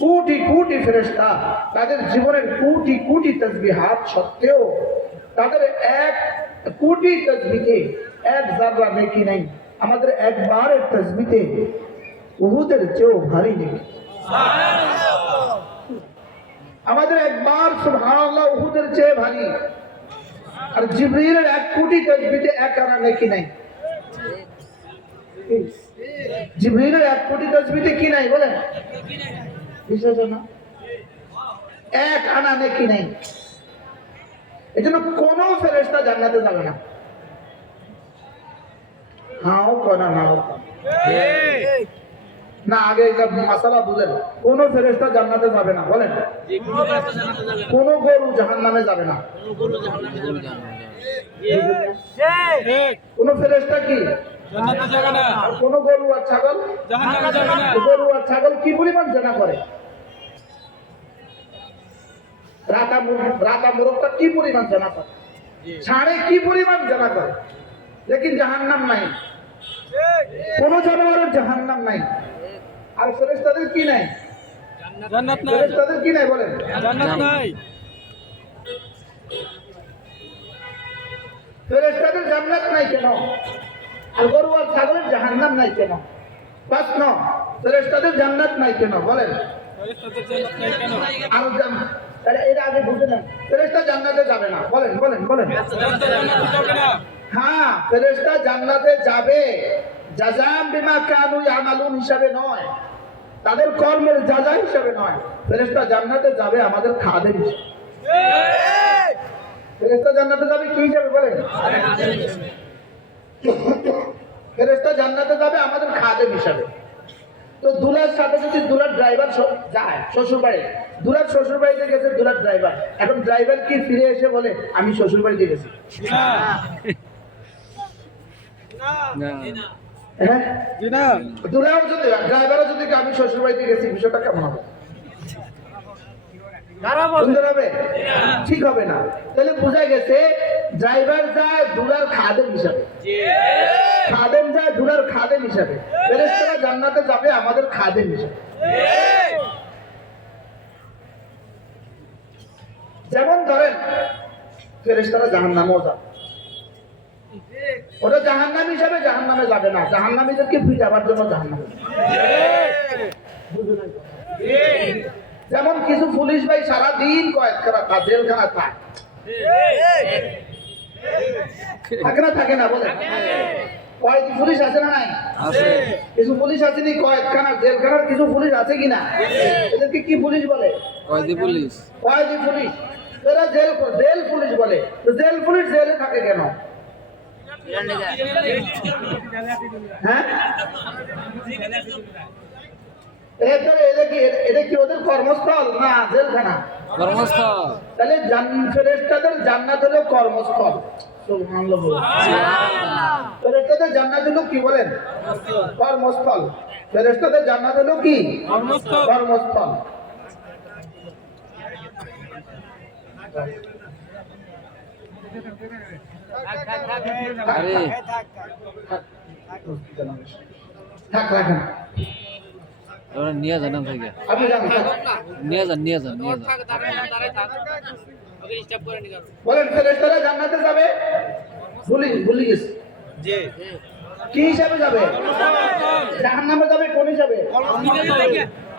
কোটি কোটি ফেরেশতা তাদের জীবনের কোটি কোটি তাসবিহাত সত্ত্বেও তাদের এক কোটি তাসবিহে এক যারা নেকি নাই। আমাদের একবারের তাসবিতে উহুদের চেয়েও ভারী নেকি। আমাদের একবার সুবহানাল্লাহ উহুদের চেয়ে ভারী। আর জিবরিলের এক কোটি তাসবিতে এক আনা নেকি নাই। জিবরিলের এক কোটি তাসবিতে কি নাই বলেন? বিশ্বাস না, এক আনা নেকি নাই। এজন্য কোন ফেরেশতা জান্নাতে যাবে না। হাও কনা নাও না, আগে এটা মাসালা বুঝেন। কোন ফেরেশতা জান্নাতে যাবে না বলেন। কোন গরু জাহান্নামে যাবে না। কোন ফেরেশতা কি জান্নাতে যাবে না। কোন গরু আর ছাগল জাহান্নামে যাবে না। গরু আর ছাগল কি পরিমাণ জানা করে, রাতা মুরগটা কি পরিমাণ জানা করে, ছাড়ে কি পরিমাণ জানা করে, লেকিন জাহান্নাম নাই। কোন জানোয়ারের জাহান্নাম নাই। আর ফেরেশতাদের কি নাই? জান্নাত নাই। ফেরেশতাদের কি নাই বলেন? জান্নাত নাই। ফেরেশতাদের জান্নাত নাই কেন? আর গরু আর ছাগলের জাহান্নাম নাই কেন? প্রশ্ন, ফেরেশতাদের জান্নাত নাই কেন বলেন? ফেরেশতাদের জান্নাত নাই কেন? আর তাহলে এর আগে বুঝে নেন, ফেরেশতা জান্নাতে যাবে না বলেন বলেন বলেন। হ্যাঁ, ফেরেশতা জান্নাতে যাবে জাযাম বিমা কানু ইয়ামালুন হিসাবে নয়, তাদের কর্মের জাযা হিসাবে নয়। ফেরেশতা জান্নাতে যাবে আমাদের খাদেম হিসাবে। ফেরেশতা জান্নাতে যাবে কি হিসাবে বলেন? ফেরেশতা জান্নাতে যাবে আমাদের খাদেম হিসাবে। তো দুলার সাথে যদি দুলার ড্রাইভার যায় শ্বশুর বাড়ি, দুলার শ্বশুর বাড়িতে গেছে দুলার ড্রাইভার, এখন ড্রাইভার কি ফিরে এসে বলে আমি শ্বশুর বাড়িতে গেছি? হ্যাঁ, দুলাও যদি ড্রাইভারও যদি আমি শ্বশুর বাড়িতে গেছি, বিষয়টা কেমন হবে? সুন্দর হবে? ঠিক হবে না। তাহলে বোঝা গেছে ড্রাইভার যায় দুলার খাদেম হিসাবে, খাদেম যায় দুলার খাদেম হিসাবে। ফেরেশতারা জান্নাতে যাবে আমাদের খাদেম হিসাবে। যেমন ধরেন ফেরেশতারা জাহান্নামেও যাবে, ওরা জাহান্নামী হিসাবে জাহান্নামে যাবে না, জাহান্নামীদেরকে পিটাবার জন্য জাহান্নামে যাবে। যেমন কিছু পুলিশ ভাই সারাদিন কয়েকটা জেলখানা থাকে না, থাকে না বলে? কয়েক পুলিশ আছে না নাই? কিছু পুলিশ আছে নি কয়েকখানা জেলখানার কিছু পুলিশ আছে কিনা? এদেরকে কি পুলিশ বলে? কয়েদি পুলিশ। কয়েদি পুলিশ, এরা জেল জেল পুলিশ বলে। তো জেল পুলিশ জেলে থাকে কেন? হ্যাঁ, এটা কি ওদের কর্মস্থল না জেলখানা? কর্মস্থল। তাহলে ফেরেশতাদের জান্নাত হলো কর্মস্থল। সুবহানাল্লাহ। ফেরেশতাদের জান্নাত হলো কি বলেন? কর্মস্থল। ফেরেশতাদের জান্নাত হলো কি? কর্মস্থল। কর্মস্থল। থাক রাখেন নিয়ে যান থেকে, আপনি যান নিয়ে যান নিয়ে যান নিয়ে যান। বলেন ফেরেশতারা জান্নাতে যাবে, ভুলি গেছে জি, কি হিসাবে যাবে? জাহান্নামে যাবে। কোন হিসাবে?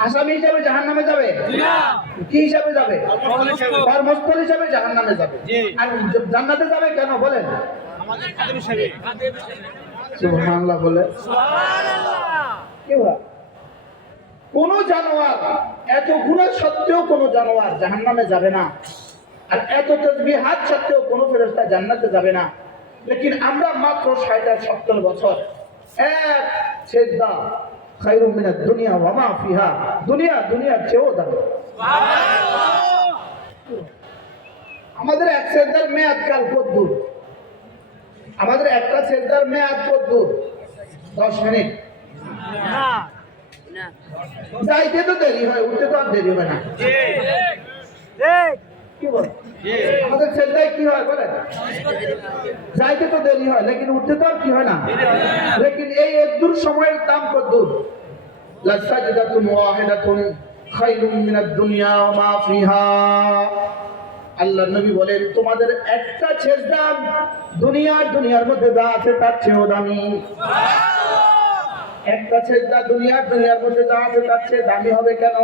আসামি হিসাবে জাহান্নামে যাবে না, কি হিসাবে যাবে? কর্মস্থল হিসাবে জাহান্নামে যাবে। আর জান্নাতে যাবে কেন বলেন? আমাদের খাদেম হিসাবে। সুবহানাল্লাহ বলে। সুবহানাল্লাহ। কি বল? কোন জানোয়ার এত গুনাহ সত্ত্বেও কোন জানোয়ার জাহান্নামে যাবে না, আর এত তাসবিহাত সত্ত্বেও কোন ফেরেশতা জান্নাতে যাবে না। লেকিন আমরা মাত্র 60-70 বছর এক সেজদা খায়রুম মিনাদ দুনিয়া ওয়া মা ফিহা, দুনিয়ার চেয়েও দামি। সুবহানাল্লাহ। আমাদের এক সেজদার মেয়াদ কাল কত দূর? আমাদের একটা সেজদার মেয়াদ কত দূর? 10 মিনিট না। যাইতে তো দেরি হয়, উঠতে তো আর দেরি হয় না। কি বল? আমাদের সেজদায় কি হয় বলেন? যাইতে তো দেরি হয়, লেকিন উঠতে তো আর কি হয় না। লেকিন এই এক দূর সময়ের দাম কত দূর? লাসাজদাতুন ওয়াহিদাতুন খায়রুম মিনাদ দুনিয়া ওয়া মা ফিহা। আল্লাহর নবী বলেন তোমাদের একটা সেজদা দুনিয়ার মধ্যে যা আছে তার চেয়েও দামি। একটা সেজদা দুনিয়ার মধ্যে যা আছে তার চেয়ে দামি হবে কেন?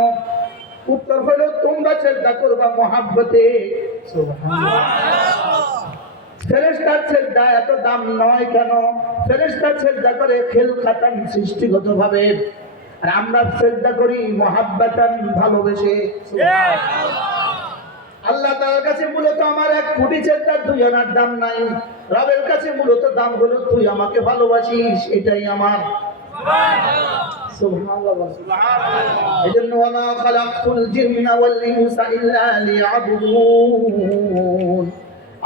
উত্তর হলো তোমরা সেজদা করবা মহাব্বতে। ফেরেশতার সেজদা এত দাম নয় কেন? ফেরেশতার সেজদা করে খেলখাতান সৃষ্টিগত ভাবে, আর আমরা সেজদা করি মহাব্বাতান ভালোবেসে। আল্লাহ তাআলার কাছে মূলত আমার এক কোটি সেজদার 2 আনার দাম নাই। রবের কাছে মূলত দাম হলো তুই আমাকে ভালোবাসিস, এটাই আমার। সুবহানাল্লাহ সুবহানাল্লাহ। এজন্য ওয়ামা খালাকতুল জিন্না ওয়াল ইনসা ইল্লা লিয়াবুদুন।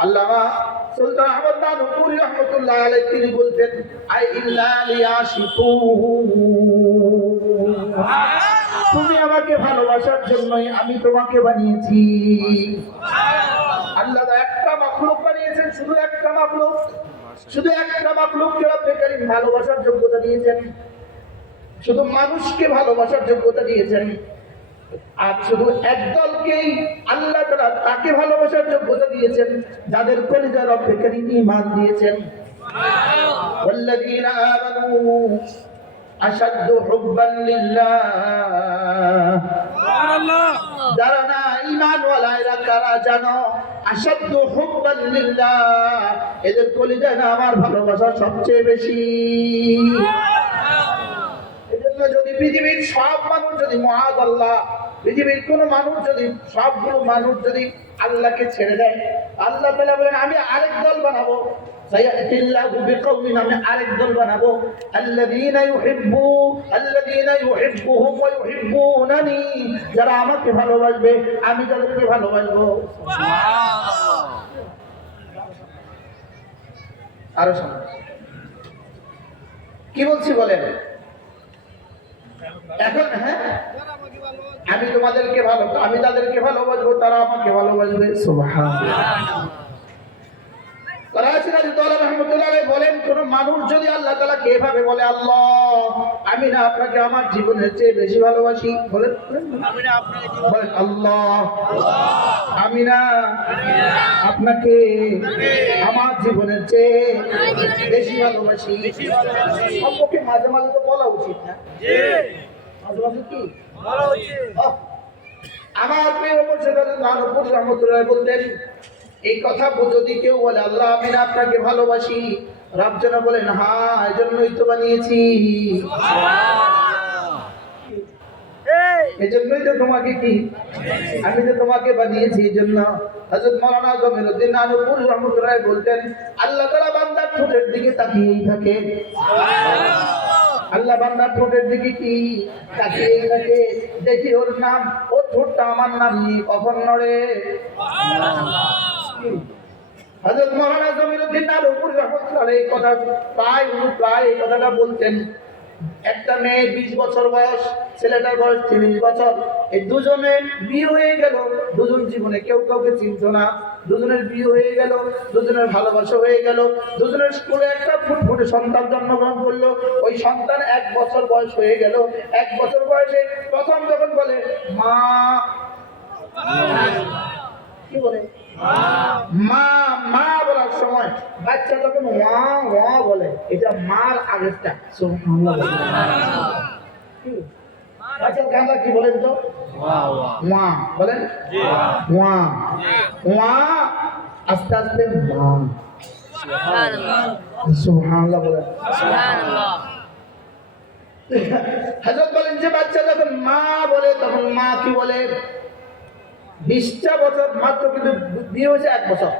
আল্লামা সুলতান আহমদ নানুপুরি রাহমাতুল্লাহ আলাইহি তিনি বলতেন আই ইল্লা লিয়াশিকুন। তুমি আমাকে ভালোবাসার জন্যই আমি তোমাকে বানিয়েছি। আল্লাহ একটা মাখলুক বানিয়েছেন, শুধু একটা মাখলুককে রব্বে কারীম ভালোবাসার যোগ্যতা দিয়েছেন, শুধু মানুষকে ভালোবাসার যোগ্যতা দিয়েছেন। আর শুধু একদলকেই আল্লাহ তাআলা তাকে ভালোবাসার যোগ্যতা দিয়েছেন যাদের কলিজা রব্বে কারীম ঈমান দিয়েছেন। ওয়াল্লাযীনা আমানু আশাদ্দু হুব্বান লিল্লাহ। সুবহানাল্লাহ। যারা না ঈমানওয়ালা এরা কারা জানো? আশাদ্দু হুব্বান লিল্লাহ, এদের কলিজায় না আমার ভালোবাসা সবচেয়ে বেশি। এজন্য যদি পৃথিবীর সব মানুষ যদি মুআযাল্লাহ, পৃথিবীর কোন মানুষ যদি সবগুলো মানুষ যদি আল্লাহকে ছেড়ে দেয়, আল্লাহ তাআলা বলেন আমি আরেক দল বানাবো। সায়াতিল্লাহু বিকওমিন, আমি আরেক দল বানাবো। আল্লাযীনা ইউহিব্বুহুম ওয়া ইউহিব্বুনানি, যারা আমাকে ভালোবাসবে আমি তাদেরকে ভালোবাসবো। সুবহানাল্লাহ। আরো শোনো কি বলছি বলেন এখন। হ্যাঁ, আমি তোমাদেরকে আমি তাদেরকে ভালোবাসবো, তারা আমাকে ভালোবাসবে। সুবহানাল্লাহ। বলেন কোন মানুষ যদি আল্লাহ তাআলাকে এভাবে বলে আল্লাহ আমি না আপনাকে আমার জীবনের চেয়ে বেশি ভালোবাসি, বলেন আল্লাহ আমি না আপনাকে আমার জীবনের চেয়ে বেশি ভালোবাসি। সম্পর্কে মাঝে মাঝে তো বলা উচিত না? মাঝে মাঝে কি বলা উচিত? আমার প্রিয় মুর্শিদ নানুপুরি রাহমাতুল্লাহ বলতেন এই কথা যদি কেউ বলে আল্লাহ আমি না আপনাকে ভালোবাসি, রব যেন বলেন হ্যাঁ এজন্যই তো বানিয়েছি, এজন্যই তো তোমাকে কি আমি তো তোমাকে বানিয়েছি। এই জন্য হযরত মাওলানা জমিরুদ্দিন নানুপুরি রাহমাতুল্লাহ বলতেন আল্লাহ তাআলা বান্দার ঠোঁটের দিকে তাকিয়েই থাকে। আল্লাহ বান্দার ঠোঁটের দিকে কি তাকিয়েই থাকে, দেখি ওর নাম, ওর ঠোঁটটা আমার নাম নিয়ে কখন নড়ে। হযরত মাওলানা জমিরুদ্দিন নানুপুরি রাহমাতুল্লাহ এই কথা প্রায় এই কথাটা বলতেন। একটা মেয়ে 20 বছর বয়স, ছেলেটার বয়স 30 বছর, এই দুজনের বিয়ে হয়ে গেল। দুজন জীবনে কেউ কাউকে চিনত না, দুজনের বিয়ে হয়ে গেল, দুজনের ভালোবাসা হয়ে গেল, দুজনের স্কুলে একটা ফুটফুটে সন্তান জন্মগ্রহণ করলো। ওই সন্তান 1 বছর বয়স হয়ে গেল। 1 বছর বয়সে প্রথম যখন বলে মা, কি বলে মা, মা বলার সময় বাচ্চা যখন ওয়া ওয়া বলে, এটা মার আগেরটা। সুবহানাল্লাহ। বাচ্চা কাঁদা কি বলেন তো? ওয়া বলেন, ওয়া ওয়া আস্তে আস্তে মা। সুবহানাল্লাহ সুবহানাল্লাহ বলেন সুবহানাল্লাহ। হযরত বলেন যে বাচ্চা যখন মা বলে তখন মা কি বলে? 20টা বছর মাত্র, কিন্তু বিয়ে হয়েছে 1 বছর।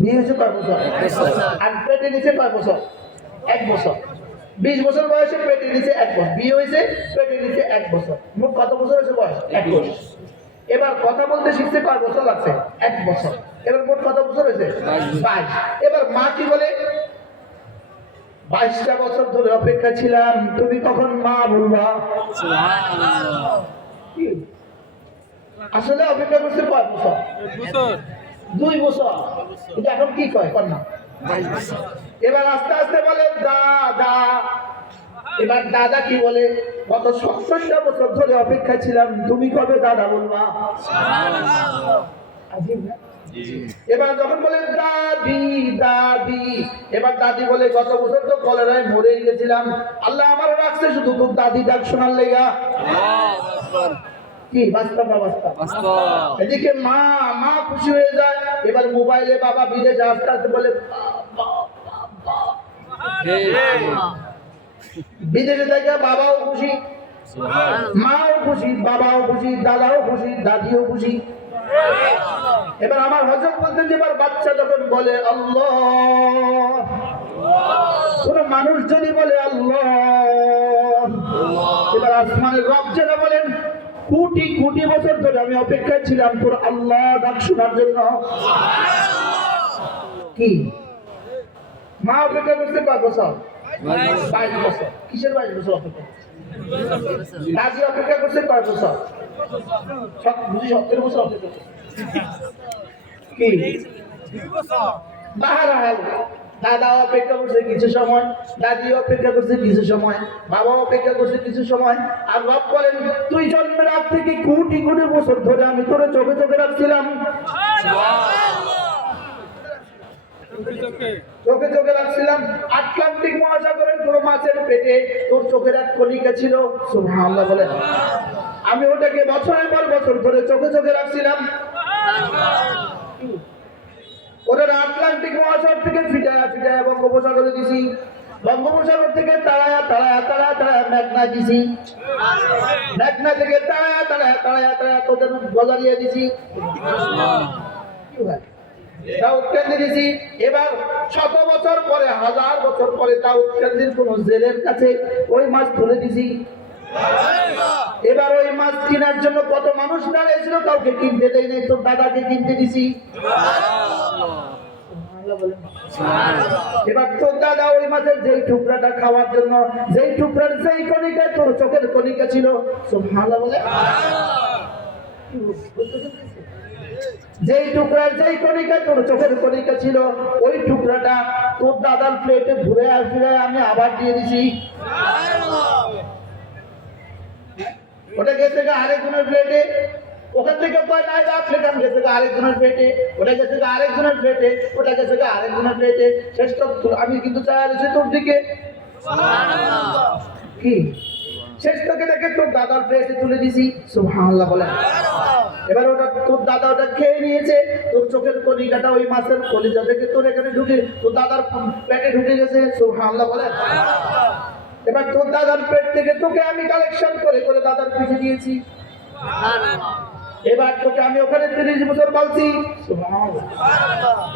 বিয়ে হয়েছে কয় বছর? আর পেটে নিচে কয় বছর? 1 বছর। 20 বছর বয়সে পেটে নিচে 1 বছর, বিয়ে হয়েছে পেটে নিচে 1 বছর। মোট কত বছর হয়েছে বয়স? 1 বছর। এবার কথা বলতে শিখতে কয় বছর লাগছে? 1 বছর। এবার মোট কত বছর হয়েছে? 22। এবার মা কি বলে? 22টা বছর ধরে অপেক্ষা ছিলাম, তুমি কখন মা বলবা? সুবহানাল্লাহ। কি আসলে অপেক্ষা করছে কয় বছর? 2 বছর। কিন্তু এখন কি কয়? কন্যা 22 বছর। এবার আস্তে আস্তে বলে দা দা। এবার দাদা কি বলে, গত 70টা বছর ধরে অপেক্ষা ছিলাম, তুমি কবে দাদা বলবা? আজীব না? এবার যখন বলে দাদি দাদি, এবার দাদি বলে গত বছর তো কলেরায় মরে গেছিলাম, আল্লাহ আমার রাখছে শুধু তোর দাদি ডাক শোনার লেগা। কি বাস্তব অবস্থা? এদিকে মা মা খুশি হয়ে যায়, এবার মোবাইলে বাবা বিদেশে আসতে আসতে বলে বিদেশে থেকে বাবাও খুশি, মাও খুশি, বাবাও খুশি, দাদাও খুশি, দাদিও খুশি। এবার আমার হযরত বলতেন যে এবার বাচ্চা যখন বলে আল্লাহ, কোন মানুষ যদি বলে আল্লাহ, এবার আসমানের রব যেটা বলেন কোটি কোটি বছর ধরে আমি অপেক্ষায় ছিলাম তোর আল্লাহ ডাক শোনার জন্য। কি মা অপেক্ষা করতে পারবো সব 22 বছর, কিসের 22 বছর অপেক্ষা? দাদি অপেক্ষা করতে পারবো সব বুঝি 70 বছর অপেক্ষা করছে। কি বাহারাল দাদা অপেক্ষা করছে কিছু সময়, দাদি অপেক্ষা করছে কিছু সময়, বাবা অপেক্ষা করছে কিছু সময়, আর রব বলেন তুই জন্মের আগ থেকে কোটি কোটি বছর ধরে আমি তোরে চোখে চোখে রাখছিলাম, চোখে চোখে রাখছিলাম। আটলান্টিক মহাসাগরের পুরো মাছের পেটে তোর চোখের এক কণিকা ছিল, সুবহানাল্লাহ বলেন। আমি ওটাকে বছরের পর বছর ধরে চোখে চোখে রাখছিলাম। ওদের আটলান্টিক মহাসাগর থেকে ফিটায়া ফিটায়া বঙ্গোপসাগরে দিছি, বঙ্গোপসাগর থেকে তাড়ায়া তাড়ায়া তাড়ায়া তাড়ায়া মেঘনা দিছি, মেঘনা থেকে তাড়ায়া তাড়ায়া তাড়ায়া তাড়ায়া তোদের গজারিয়ে দিছি, দাউদ কেন্দ্রে দিছি। এবার 100 বছর পরে, 1000 বছর পরে দাউদ কেন্দ্রের কোন জেলের কাছে ওই মাছ তুলে দিছি। এবার ওই মাছ কেনার জন্য কত মানুষ দাঁড়িয়েছিল, কাউকে কিনতে দেয় নাই, তোর দাদাকে কিনতে দিছি। এবার তোর দাদা ওই মাছের যেই টুকরাটা খাওয়ার জন্য, যেই টুকরার যেই কণিকা তোর চোখের কণিকা ছিল, সুবহানাল্লাহ বলে, যেই টুকরার যেই কণিকা তোর চোখের কণিকা ছিল, ওই টুকরাটা তোর দাদার প্লেটে ঘুরে ফিরে আমি আবার দিয়ে দিছি। ওটা গেছে আরেকজনের প্লেটে, ওখান থেকে কয় নাই প্লেট গেছে আরেকজনের প্লেটে, ওটা গেছে আরেকজনের প্লেটে, ওটা গেছে আরেকজনের প্লেটে, শেষ তো আমি কিন্তু চাই আছি তোর দিকে। কি শেষ থেকে দেখে তোর দাদার প্লেটে তুলে দিছি, সুবহানাল্লাহ বলে। এবার ওটা তোর দাদা ওটা খেয়ে নিয়েছে, তোর চোখের কণিকাটা ওই মাছের কলিজা থেকে তোর এখানে ঢুকে তোর দাদার পেটে ঢুকে গেছে, সুবহানাল্লাহ বলে। এবার তোর দাদার পেট থেকে তোকে আমি কালেকশন করে করে দাদার পিঠে দিয়েছি। এবার তোকে আমি ওখানে 30 বছর বলছি,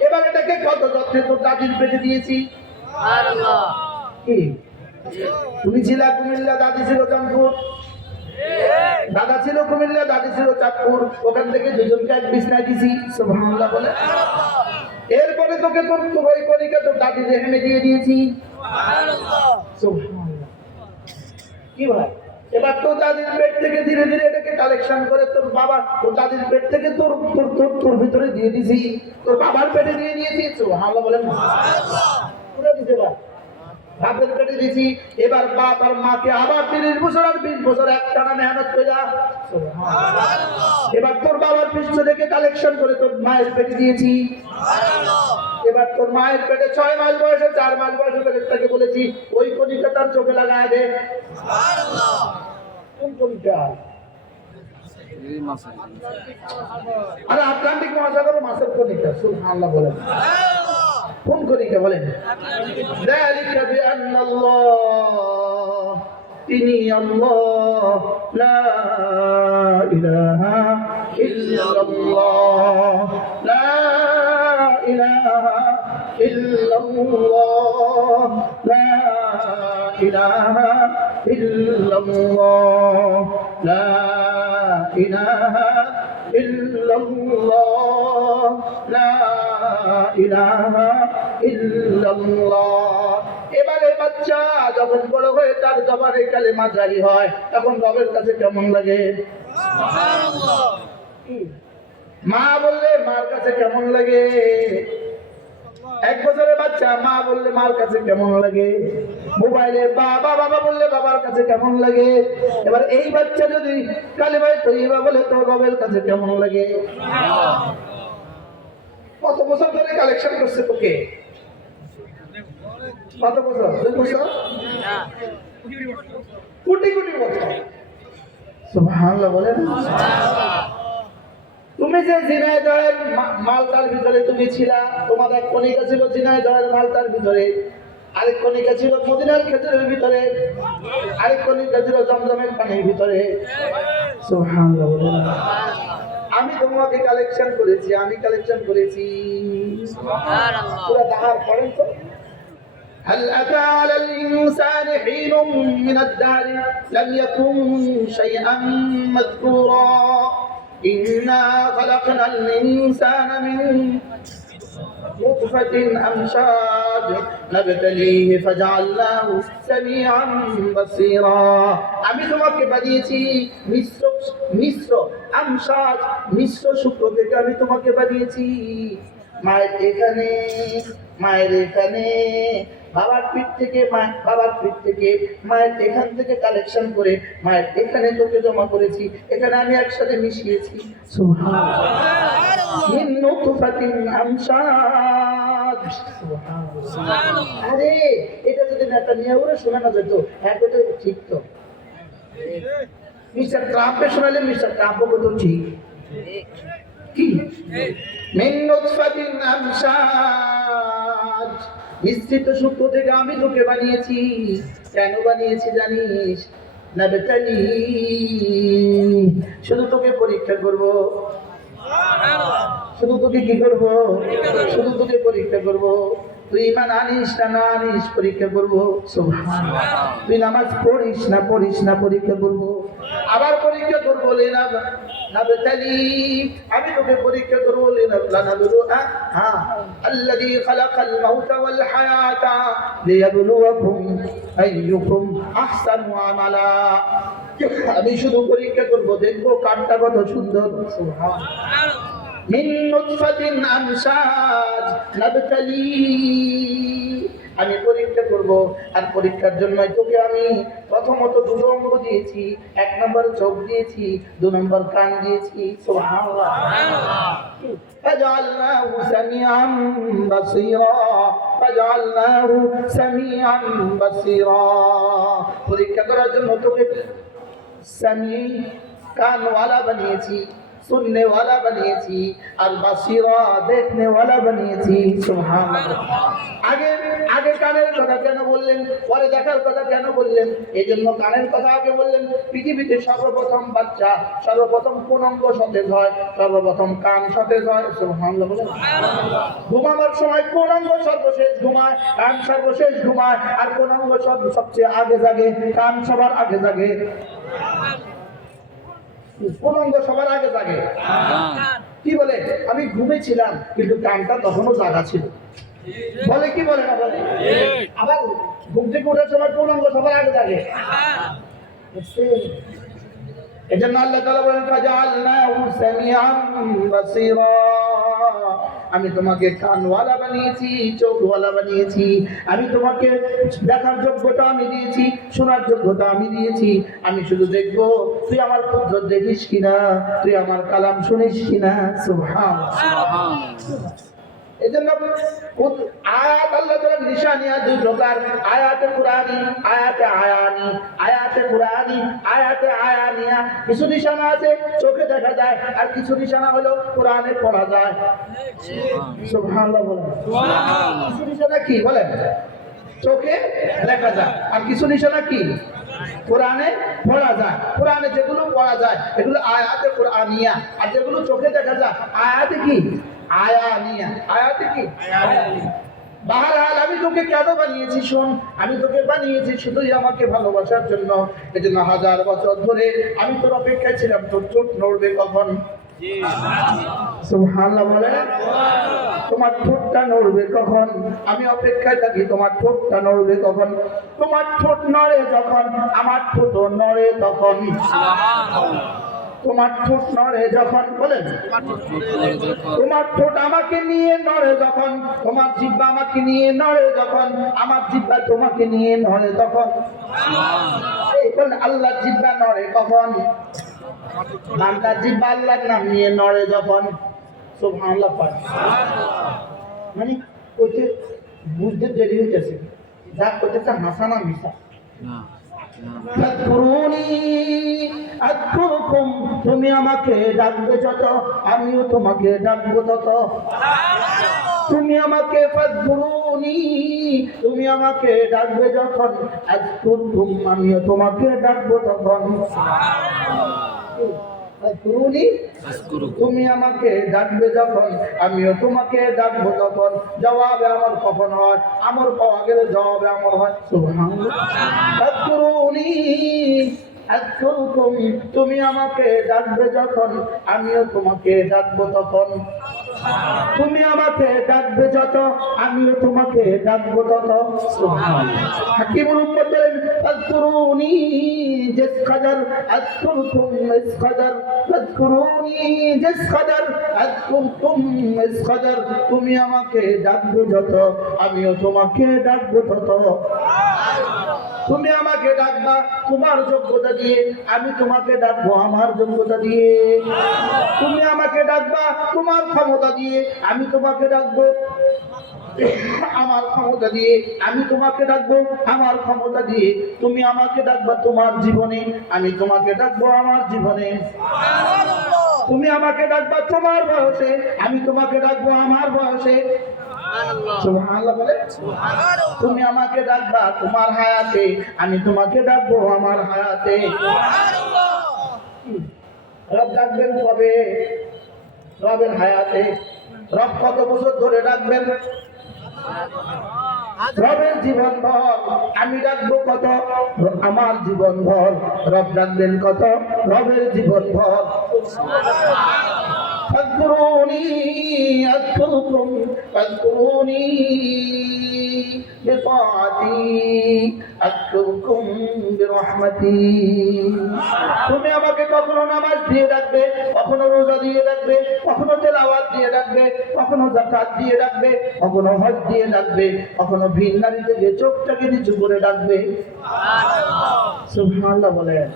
এবার এটাকে কত যত্নে তোর দাদির পেটে দিয়েছি। কি তুমি ছিল কুমিল্লা, দাদি ছিল চাঁদপুর, দাদা ছিল কুমিল্লা, দাদি ছিল চাঁদপুর, ওখান থেকে দুজনকে এক বিছনায় দিছি, সুবহানাল্লাহ বলে। এরপরে তোকে তোর ওই কণিকা তোর দাদির রেহেমে দিয়ে দিয়েছি, সুবহানাল্লাহ। কি ভাই এবার তোর দাদির পেট থেকে ধীরে ধীরে এটাকে কালেকশন করে তোর বাবা, তোর দাদির পেট থেকে তোর তোর তোর তোর ভিতরে দিয়ে দিছি, তোর বাবার পেটে দিয়ে দিয়েছি, সুবহানাল্লাহ বলেন। পুরো দিতে পার বাপের পেটে দিয়েছি। এবার বাপ আর মাকে আবার 30 বছর আর 20 বছর একটানা মেহনত করে যা, সুবহানাল্লাহ। এবার তোর বাবার পৃষ্ঠ থেকে কালেকশন করে তোর মায়ের পেটে দিয়েছি, সুবহানাল্লাহ। এবার তোর মায়ের পেটে 6 মাস বয়সে 4 মাস বয়সে পেটটাকে বলেছি ওই কণিকা তার চোখে লাগায় দে, সুবহানাল্লাহ। কোন কণিকা? আরে আটলান্টিক মহাসাগরের মাছের কণিকা, সুবহানাল্লাহ বলেন। কোন কণিকা বলেন? যালিকা বিআন্নাল্লাহ, তিনি আল্লাহ, লা ইলাহা ইল্লাল্লাহ, লা ইলাহা ইল্লাল্লাহ, লা ইলাহা ইল্লাল্লাহ, লা ইলাহা ইল্লাল্লাহ, লা ইলাহা ইল্লাল্লাহ। এবারে বাচ্চা যখন বড় হয়ে তার জবানে কালেমা জারি হয়, তখন রবের কাছে কেমন লাগে? সুবহানাল্লাহ। মা বললে মার কাছে কেমন লাগে? 1 বছরের বাচ্চা মা বললে মার কাছে কেমন লাগে, মোবাইলে বাবা বাবা বললে বাবার কাছে কেমন লাগে। এবার এই বাচ্চা যদি কালিমা তৈয়বা বলে তো রবের কাছে কেমন লাগে। কত বছর ধরে কালেকশন করছে তোকে? কত বছর? 2 বছর? কোটি কোটি বছর। সুবহানাল্লাহ বলেন। তুমি যে ঝিনাইদহের মালটার ভিতরে তুমি ছিলা, তোমার এক কণিকা ছিল ঝিনাইদহের মালটার ভিতরে, আরেক কণিকা ছিল মদিনার খেজুরের ভিতরে, আরেক কণিকা ছিল জমজমের পানির ভিতরে। সুবহানাল্লাহ বলেন। আমি তোমাকে কালেকশন করেছি, আমি কালেকশন করেছি। সুবহানাল্লাহ। পুরো দাহার পড়েন তো। هل أتى على الإنسان حين من الدهر لم يكن شيئا مذكورا إنا خلقنا الإنسان من نطفة أمشاج نبتليه فجعلناه سميعا بصيرا আমি তোমাকে বানিয়েছি মিশ্র আমশাজ মিশ্র শুক্র থেকে আমি তোমাকে বানিয়েছি। মায়ের এখানে বাবার পিঠ থেকে মায়ের এখান থেকে কালেকশন করে মায়ের এখানে তোকে জমা করেছি, এখানে আমি একসাথে মিশিয়েছি। সুবহানাল্লাহ। মিন নুতফাতিন আমশাজ। সুবহানাল্লাহ। আরে এটা যদি নেতানিয়াহুরে শোনানো যেত, হ্যাঁ তো ঠিক তো। মিস্টার ট্রাম্পে শোনালে মিস্টার ট্রাম্পও তো ঠিক। কি? মিন নুতফাতিন আমশাজ মিশ্রিত শুক্র থেকে আমি তোকে বানিয়েছি। কেন বানিয়েছি জানিস? নাবতালি, শুধু তোকে পরীক্ষা করব। শুধু তোকে কি করব? শুধু তোকে পরীক্ষা করব। তুই ঈমান আনিস না আনিস পরীক্ষা করব। সুবহানাল্লাহ। তুই নামাজ পড়িস না পরীক্ষা করব। আবার পরীক্ষা করব। নাবতালি, আমি তোকে পরীক্ষা করব। الذي خلق الموت والحياة ليبلوكم أيكم أحسن عملا আমি শুধু পরীক্ষা করব, দেখবো কারটা কত সুন্দর। সুবহানাল্লাহ। মিন নুতফাতিন আমশাজ নাবতালি, আমি পরীক্ষা করব। আর পরীক্ষার জন্য তোকে আমি প্রথমত 2 অঙ্গ দিয়েছি। 1 নম্বর চোখ দিয়েছি, 2 নম্বর কান দিয়েছি। সুবহানাল্লাহ। فجعلناه سميعا بصيرا পরীক্ষা করার জন্য তোকে সামি কানওয়ালা বানিয়েছি, सुनने वाला बनिয়েছি, আর বাসিরা দেখনে वाला বানিয়েছি। সুবহানাল্লাহ। আগে কানের কথা কেন বললেন, পরে দেখার কথা কেন বললেন? এজন্য কানের কথা আগে বললেন। পৃথিবীতে সর্বপ্রথম বাচ্চা সর্বপ্রথম কোন অঙ্গ সতেজ হয়? সর্বপ্রথম কান সতেজ হয়। সুবহানাল্লাহ বলেন। ঘুমানোর সময় কোন অঙ্গ সর্বশেষ ঘুমায়? কান সর্বশেষ ঘুমায়। আর কোন অঙ্গ সবচেয়ে আগে জাগে? কান সবার আগে জাগে। কোন অঙ্গ সবার আগে জাগে? কি বলে? আমি ঘুমেছিলাম কিন্তু কানটা তখনও জাগা ছিল। বলে কি বলে না বলে? আবার ঘুম থেকে ওঠার সময় কোন অঙ্গ সবার আগে জাগে? এজন্য আল্লাহ তাআলা বলেন ফাজআলনাহু সামিআন বাসীরা, আমি তোমাকে কানওয়ালা বানিয়েছি, চোখওয়ালা বানিয়েছি। আমি তোমাকে দেখার যোগ্যতা আমি দিয়েছি, শোনার যোগ্যতা আমি দিয়েছি। আমি শুধু দেখবো তুই আমার পুত্র দেখিস কিনা, তুই আমার কালাম শুনিস কিনা। সুবহানাল্লাহ। এজন্য আয়াত আল্লাহ তাআলার নিশানিয়া 2 প্রকার, আয়াতে কুরআনি, আয়াতে আয়ানি। আয়াতে কুরআনি, আয়াতে আয়ানিয়া। কিছু নিশানা আছে চোখে দেখা যায়, আর কিছু নিশানা হলো কোরআনে পড়া যায়। সুবহানাল্লাহ বলেন। সুবহানাল্লাহ। কিছু নিশানা কি বলেন? চোখে দেখা যায়। আর কিছু নিশানা কি? কোরআনে পড়া যায়। কোরআনে যেগুলো পড়া যায় এগুলো আয়াতে কুরআনিয়া, আর যেগুলো চোখে দেখা যায় আয়াতে কি? আয়ানিয়া। আয়াতে কি? আয়ানিয়া। বাহরহাল আমি তোকে কেন বানিয়েছি শোন, আমি তোকে বানিয়েছি শুধুই আমাকে ভালোবাসার জন্য। এজন্য 1000 বছর ধরে আমি তোর অপেক্ষায় ছিলাম, তোর চোখ নড়বে কখন। সুবহানাল্লাহ বলে। তোমার ঠোঁটটা নড়বে কখন? আমি অপেক্ষায় থাকি তোমার ঠোঁটটা নড়বে কখন। তোমার ঠোঁট নড়ে যখন আমার ঠোঁটও নড়ে তখন। তোমার ঠোঁট নড়ে যখন, বলেন তোমার ঠোঁট আমাকে নিয়ে নড়ে যখন, তোমার জিহ্বা আমাকে নিয়ে নড়ে যখন, আমার জিহ্বা তোমাকে নিয়ে নড়ে তখন। এই বলেন আল্লাহ জিহ্বা নড়ে কখন? বান্দার জিহ্বা আল্লাহর নাম নিয়ে নড়ে যখন। সুবহানাল্লাহ পাক। মানে কইতে বুঝতে দেরি হইতেছে, যা কইতেছে হাসানা মিশা। তুমি আমাকে ডাকবে যত, আমিও তোমাকে ডাকবো তত। তুমি আমাকে ফাদকুরুনি, তুমি আমাকে ডাকবে যখন, আযকুরকুম, আমিও তোমাকে ডাকবো তখন। তুমি আমাকে ডাকবে যখন, আমিও তোমাকে ডাকবো তখন। জবাবে আমার কখন হয়? আমর পাওয়া গেলে জবাবে আমার হয়। সুবহানাল্লাহ। তুমি আমাকে ডাকবে যখন, আমিও তোমাকে ডাকবো তখন। তুমি আমাকে ডাকবে যত, আমিও তোমাকে ডাকবো তত। সুবহানাল্লাহ। হাকিমুল উম্মত বলেন ফাদকুরুনি জিস কদর আযকুরকুম ইস কদর, ফাদকুরুনি জিস কদর আযকুরকুম ইস কদর। তুমি আমাকে ডাকবে যত, আমিও তোমাকে ডাকবো তত। তুমি আমাকে ডাকবা তোমার যোগ্যতা দিয়ে, আমি তোমাকে ডাকবো আমার যোগ্যতা দিয়ে। তুমি আমাকে ডাকবা তোমার ক্ষমতা দিয়ে, আমি তোমাকে ডাকবো আমার ক্ষমতা দিয়ে। আমি তোমাকে ডাকবো আমার ক্ষমতা দিয়ে। তুমি আমাকে ডাকবা তোমার জীবনে, আমি তোমাকে ডাকবো আমার জীবনে। তুমি আমাকে ডাকবা তোমার বয়সে, আমি তোমাকে ডাকবো আমার বয়সে। সুবহানাল্লাহ বলে। তুমি আমাকে ডাকবা তোমার হায়াতে, আমি তোমাকে ডাকবো আমার হায়াতে। রব ডাকবেন কবে? রবের হায়াতে। রব কত বছর ধরে ডাকবেন? রবের জীবন ভর। আমি ডাকবো কত? আমার জীবন ভর। রব ডাকবেন কত? রবের জীবন ভর। ফাদকুরুনি আযকুরকুম, ফাদকুরুনি বিতাআতি আযকুরকুম বিরহমাতি। তুমি আমাকে কখনো নামাজ দিয়ে ডাকবে, কখনো রোজা দিয়ে ডাকবে, কখনো তেলাওয়াত দিয়ে ডাকবে, কখনো যাকাত দিয়ে ডাকবে, কখনো হজ দিয়ে ডাকবে, কখনো ভিন নারী থেকে চোখটাকে নিচু করে ডাকবে। সুবহানাল্লাহ বলেন।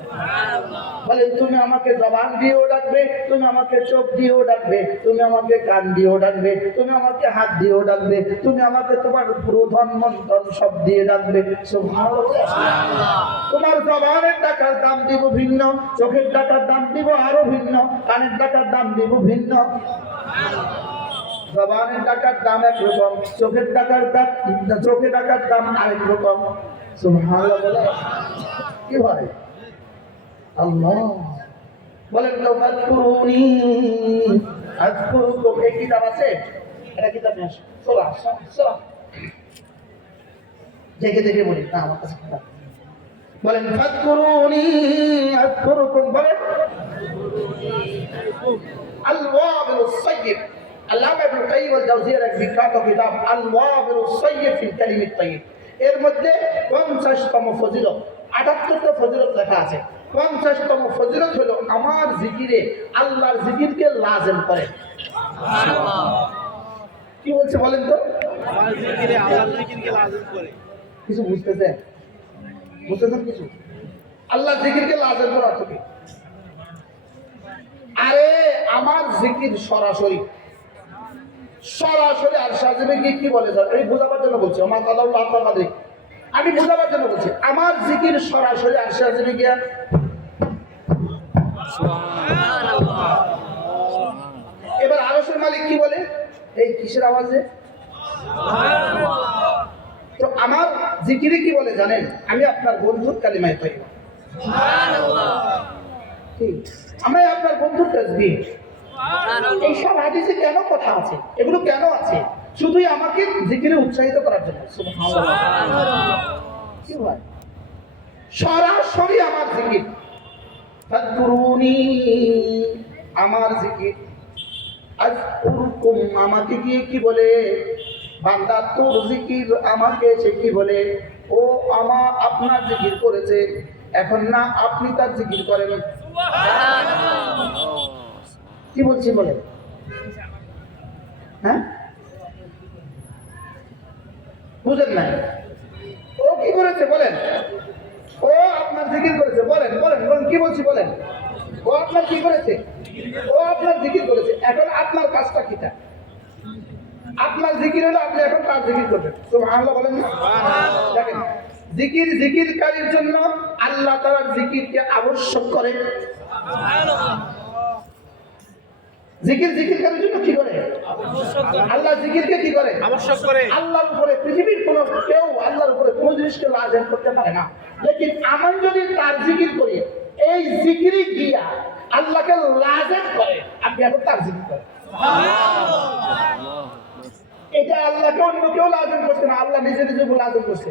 বলেন তুমি আমাকে জবান দিয়েও ডাকবে, তুমি আমাকে চোখ দিয়েও ডাকবে, তুমি আমাকে কান দিয়েও ডাকবে, তুমি আমাকে হাত দিয়েও ডাকবে, তুমি আমাকে তোমার প্রধান মন্ত্রণ সব দিয়ে ডাকবে। সুবহানাল্লাহ। তোমার জবানের ডাকার দাম দিব ভিন্ন, চোখের ডাকার দাম দিব আরো ভিন্ন, কানের ডাকার দাম দিব ভিন্ন। জবানের ডাকার দাম একরকম, চোখের ডাকার দাম, চোখে ডাকার দাম আরেক রকম। সুবহানাল্লাহ বলে। কি হয়? আল্লাহ বলেন তো ফাদকুরুনি আযকুরকুম। এই কিতাব আছে, এটা কিতাব নিয়ে আসো। চলো চলো দেখে দেখে বলি না, আমার কাছে কিতাব। বলেন ফাদকুরুনি আযকুরকুম। বলেন আল-ওয়াবিলুস সাইয়্যিব। আল্লামা ইবনে কাইয়্যিম আল-জাওজিয়ার এক বিখ্যাত কিতাব আল-ওয়াবিলুস সাইয়্যিব ফিল কালিমাত তাইয়্যিব। এর মধ্যে 50তম ফজিলত, 78টা ফজিলত লেখা আছে। 50তম ফজিলত হলো আমার জিকিরে আল্লাহর জিকিরকে লাজিম করে। কি বলছে বলেন তো? আমার জিকিরে আল্লাহর জিকিরকে লাজিম করে। কিছু বুঝতেছেন? বুঝতেছেন কিছু? আল্লাহর জিকিরকে লাজিম করা অর্থ কি? আরে আমার জিকির সরাসরি সরাসরি আর সাজবে কি বলে স্যার? আমি বোঝাবার জন্য বলছি, আমার কথা হলো আপনার মালিক, আমি বোঝাবার জন্য বলছি। আমার জিকির সরাসরি আর সাজবে গিয়া এবার আরশের মালিক কি বলে? এই কিসের আওয়াজে? তো আমার জিকিরে কি বলে জানেন? আমি আপনার বন্ধুর কালিমায়ে তাইয়্যিবা। আমি আপনার বন্ধুর তাসবিহ। এই সব হাদিসে কেন কথা আছে? এগুলো কেন আছে? শুধুই আমাকে জিকিরে উৎসাহিত করার জন্য। সুবহানাল্লাহ। কি হয়? সরাসরি আমার জিকির। ফাদকুরুনি আমার জিকির, আযকুরকুম আমাকে গিয়ে কি বলে? বান্দা তোর জিকির আমাকে সে কি বলে? ও আপনার জিকির করেছে, এখন না আপনি তার জিকির করেন। কি বলছি বলেন? হ্যাঁ, বুঝেন না? ও কি করেছে বলেন? ও আপনার জিকির করেছে। বলেন বলেন বলেন, কি বলছি বলেন? ও আপনার কি করেছে? ও আপনার জিকির করেছে। এখন আপনার কাজটা কিটা? আপনার জিকির হলো আপনি এখন তার জিকির করবেন। সুবহানাল্লাহ বলেন না? দেখেন, জিকিরকারীর জন্য আল্লাহ তাআলার জিকিরকে আবশ্যক করে। জিকিরকারীর জন্য কি করে? আল্লাহ জিকিরকে কি করে? আবশ্যক করে। আল্লাহর উপরে পৃথিবীর কোন কেউ আল্লাহর উপরে কোন জিনিসকে লাযিম করতে পারে না। লেকিন আমি যদি তার জিকির করি, এই জিকিরই গিয়া আল্লাহকে লাযিম করে, আপনি এখন তার জিকির করেন। এটা আল্লাহকে অন্য কেউ লাযিম করছে না, আল্লাহ নিজে নিজে উপর লাযিম করছে।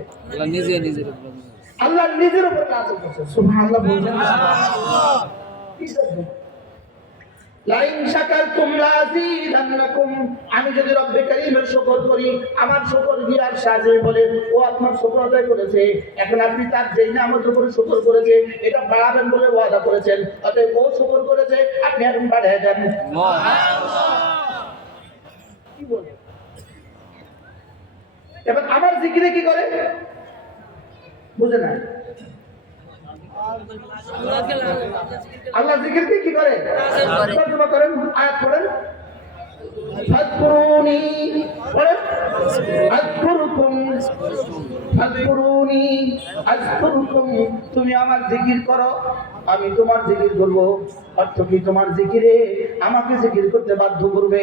আল্লাহ নিজের উপর লাযিম করছে। সুবহানাল্লাহ বলবেন না? লাইন শাকারতুম লাযীদান্নাকুম, আমি যদি রব্বে কারীমের শুকর করি, আমার শুকর গিয়ার সাজে বলে ও আপনার শুকর আদায় করেছে, এখন আপনি তার যেই নিয়ামতের উপরে শুকর করেছে এটা বাড়াবেন বলে ওয়াদা করেছেন, অতএব ও শুকর করেছে, আপনি এখন বাড়ায় দেন। কি বলে? এবার আমার জিকিরে কি করে বুঝে না? আল্লাহ জিকিরকে কি করে? তর্জমা করেন, আয়াত পড়েন। ফাযকুরুনি, পড়েন। আযকুরুকুম, ফাযকুরুনি আযকুরুকুম, তুমি আমার জিকির করো, আমি তোমার জিকির করব। অর্থ কি? তোমার জিকিরে আমাকে জিকির করতে বাধ্য করবে।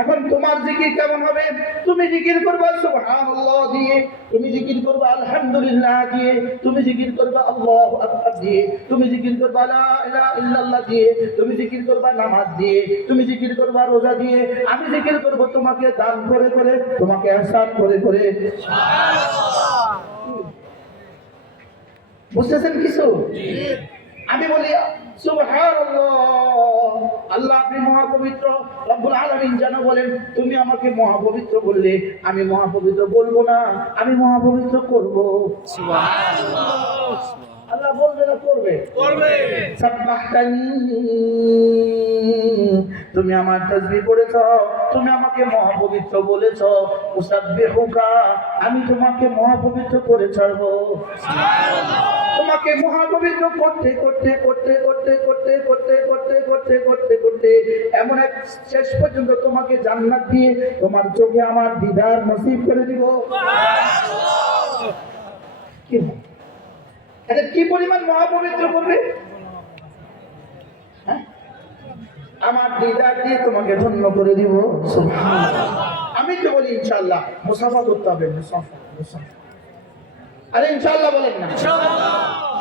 এখন তোমার জিকির কেমন হবে? তুমি জিকির করবে সুবহানাল্লাহ দিয়ে, তুমি জিকির করবে আলহামদুলিল্লাহ দিয়ে, তুমি জিকির করবে আল্লাহু আকবার দিয়ে, তুমি জিকির করবে লা ইলাহা ইল্লাল্লাহ দিয়ে, তুমি জিকির করবে নামাজ দিয়ে, তুমি জিকির করবে রোজা দিয়ে, আমি জিকির করব তোমাকে দান করে করে, তোমাকে ihsan করে করে। সুবহানাল্লাহ। বুঝতেছেন কিছু? আমি বলি সুবহানাল্লাহ, আল্লাহ আপনি মহাপবিত্র। রব্বুল আলামিন যেন বলেন তুমি আমাকে মহাপবিত্র বললে, আমি মহাপবিত্র বলবো না, আমি মহাপবিত্র করব। সুবহানাল্লাহ। আল্লাহ বলবে না করবে? করবে। সাব্বাহতানি, তুমি আমার তাসবিহ পড়েছ, তুমি আমাকে মহাপবিত্র বলেছ। উসাব্বিহুকা, আমি তোমাকে মহাপবিত্র করে ছাড়বো। সুবহানাল্লাহ। তোমাকে মহাপবিত্র করতে করতে করতে করতে করতে করতে করতে করতে করতে করতে এমন এক শেষ পর্যন্ত তোমাকে জান্নাত দিয়ে তোমার চোখে আমার দিদার নসিব করে দিব। এটা কি পরিমাণ মহাপবিত্র করবে? আমার দিদার দিয়ে তোমাকে ধন্য করে দিব। সুবহানাল্লাহ। আমি তো বলি ইনশাআল্লাহ মুসাফা করতে হবে। মুসাফা, মুসাফা। আরে ইনশাআল্লাহ বলেন না?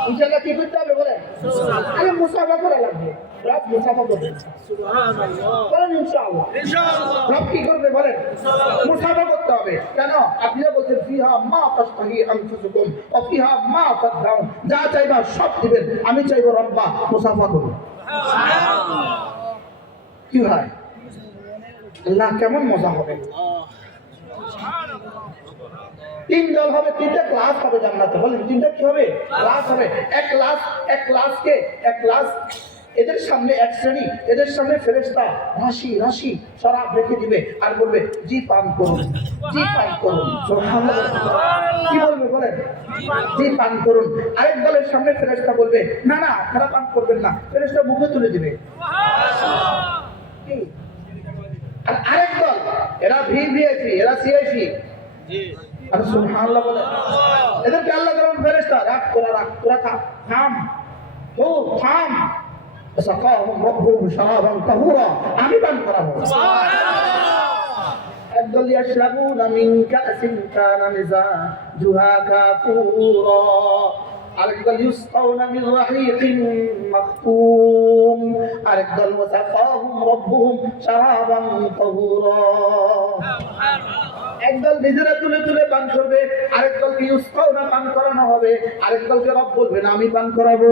ইনশাআল্লাহ কি করতে হবে বলেন? আরে মুসাফা করা লাগবে। রব মুসাফা করবে। সুবহানাল্লাহ বলেন ইনশাআল্লাহ। ইনশাআল্লাহ রব কি করবে বলেন? মুসাফা করতে হবে। কেন? আপনি বলছেন ফিহা মা তাশতাহি আনফুসুকুম ওয়া ফিহা মা তাদউন, যা চাইবা সব দিবেন। আমি চাইবো রব্বা মুসাফা করুন। সুবহানাল্লাহ। কি হয়? আল্লাহ কেমন মজা হবে। তিন দল হবে, তিনটা ক্লাস হবে জান্নাতে। বলেন তিনটা কি হবে? ক্লাস হবে। এক ক্লাস এদের সামনে এক শ্রেণী, এদের সামনে ফেরেশতা রাশি রাশি শরাব রেখে দিবে আর বলবে জি পান করুন, জি পান করুন। সুবহানাল্লাহ। কি বলবে বলেন? জি পান করুন। আরেক দলের সামনে ফেরেশতা বলবে না না আপনারা পান করবেন না, ফেরেশতা মুখে তুলে দিবে। আর আরেক দল এরা ভিভিআইপি, এরা সিআইপি। আর সুবহানাল্লাহ বলে এদেরকে আল্লাহ যেমন ফেরেশতা রাখ তোরা থাম, ও থাম, সাকাহুম রাব্বুহুম শারাবান তাহুরা, আমি পান করাবো। সুবহানাল্লাহ। একদল ইয়াশরাবুনা মিন কাসিন কানা মিজাজুহা কাফুরা, আরেকদল ইউসকাউনা মিন রাহিকিন মাখতুম, আরেকদল ওয়াসাকাহুম রাব্বুহুম শারাবান তাহুরা। একদল নিজেরা তুলে তুলে পান করবে, আরেক দলকে ইউসকাউনা পান করানো হবে, আরেক দলকে রব বলবে না আমি পান করাবো।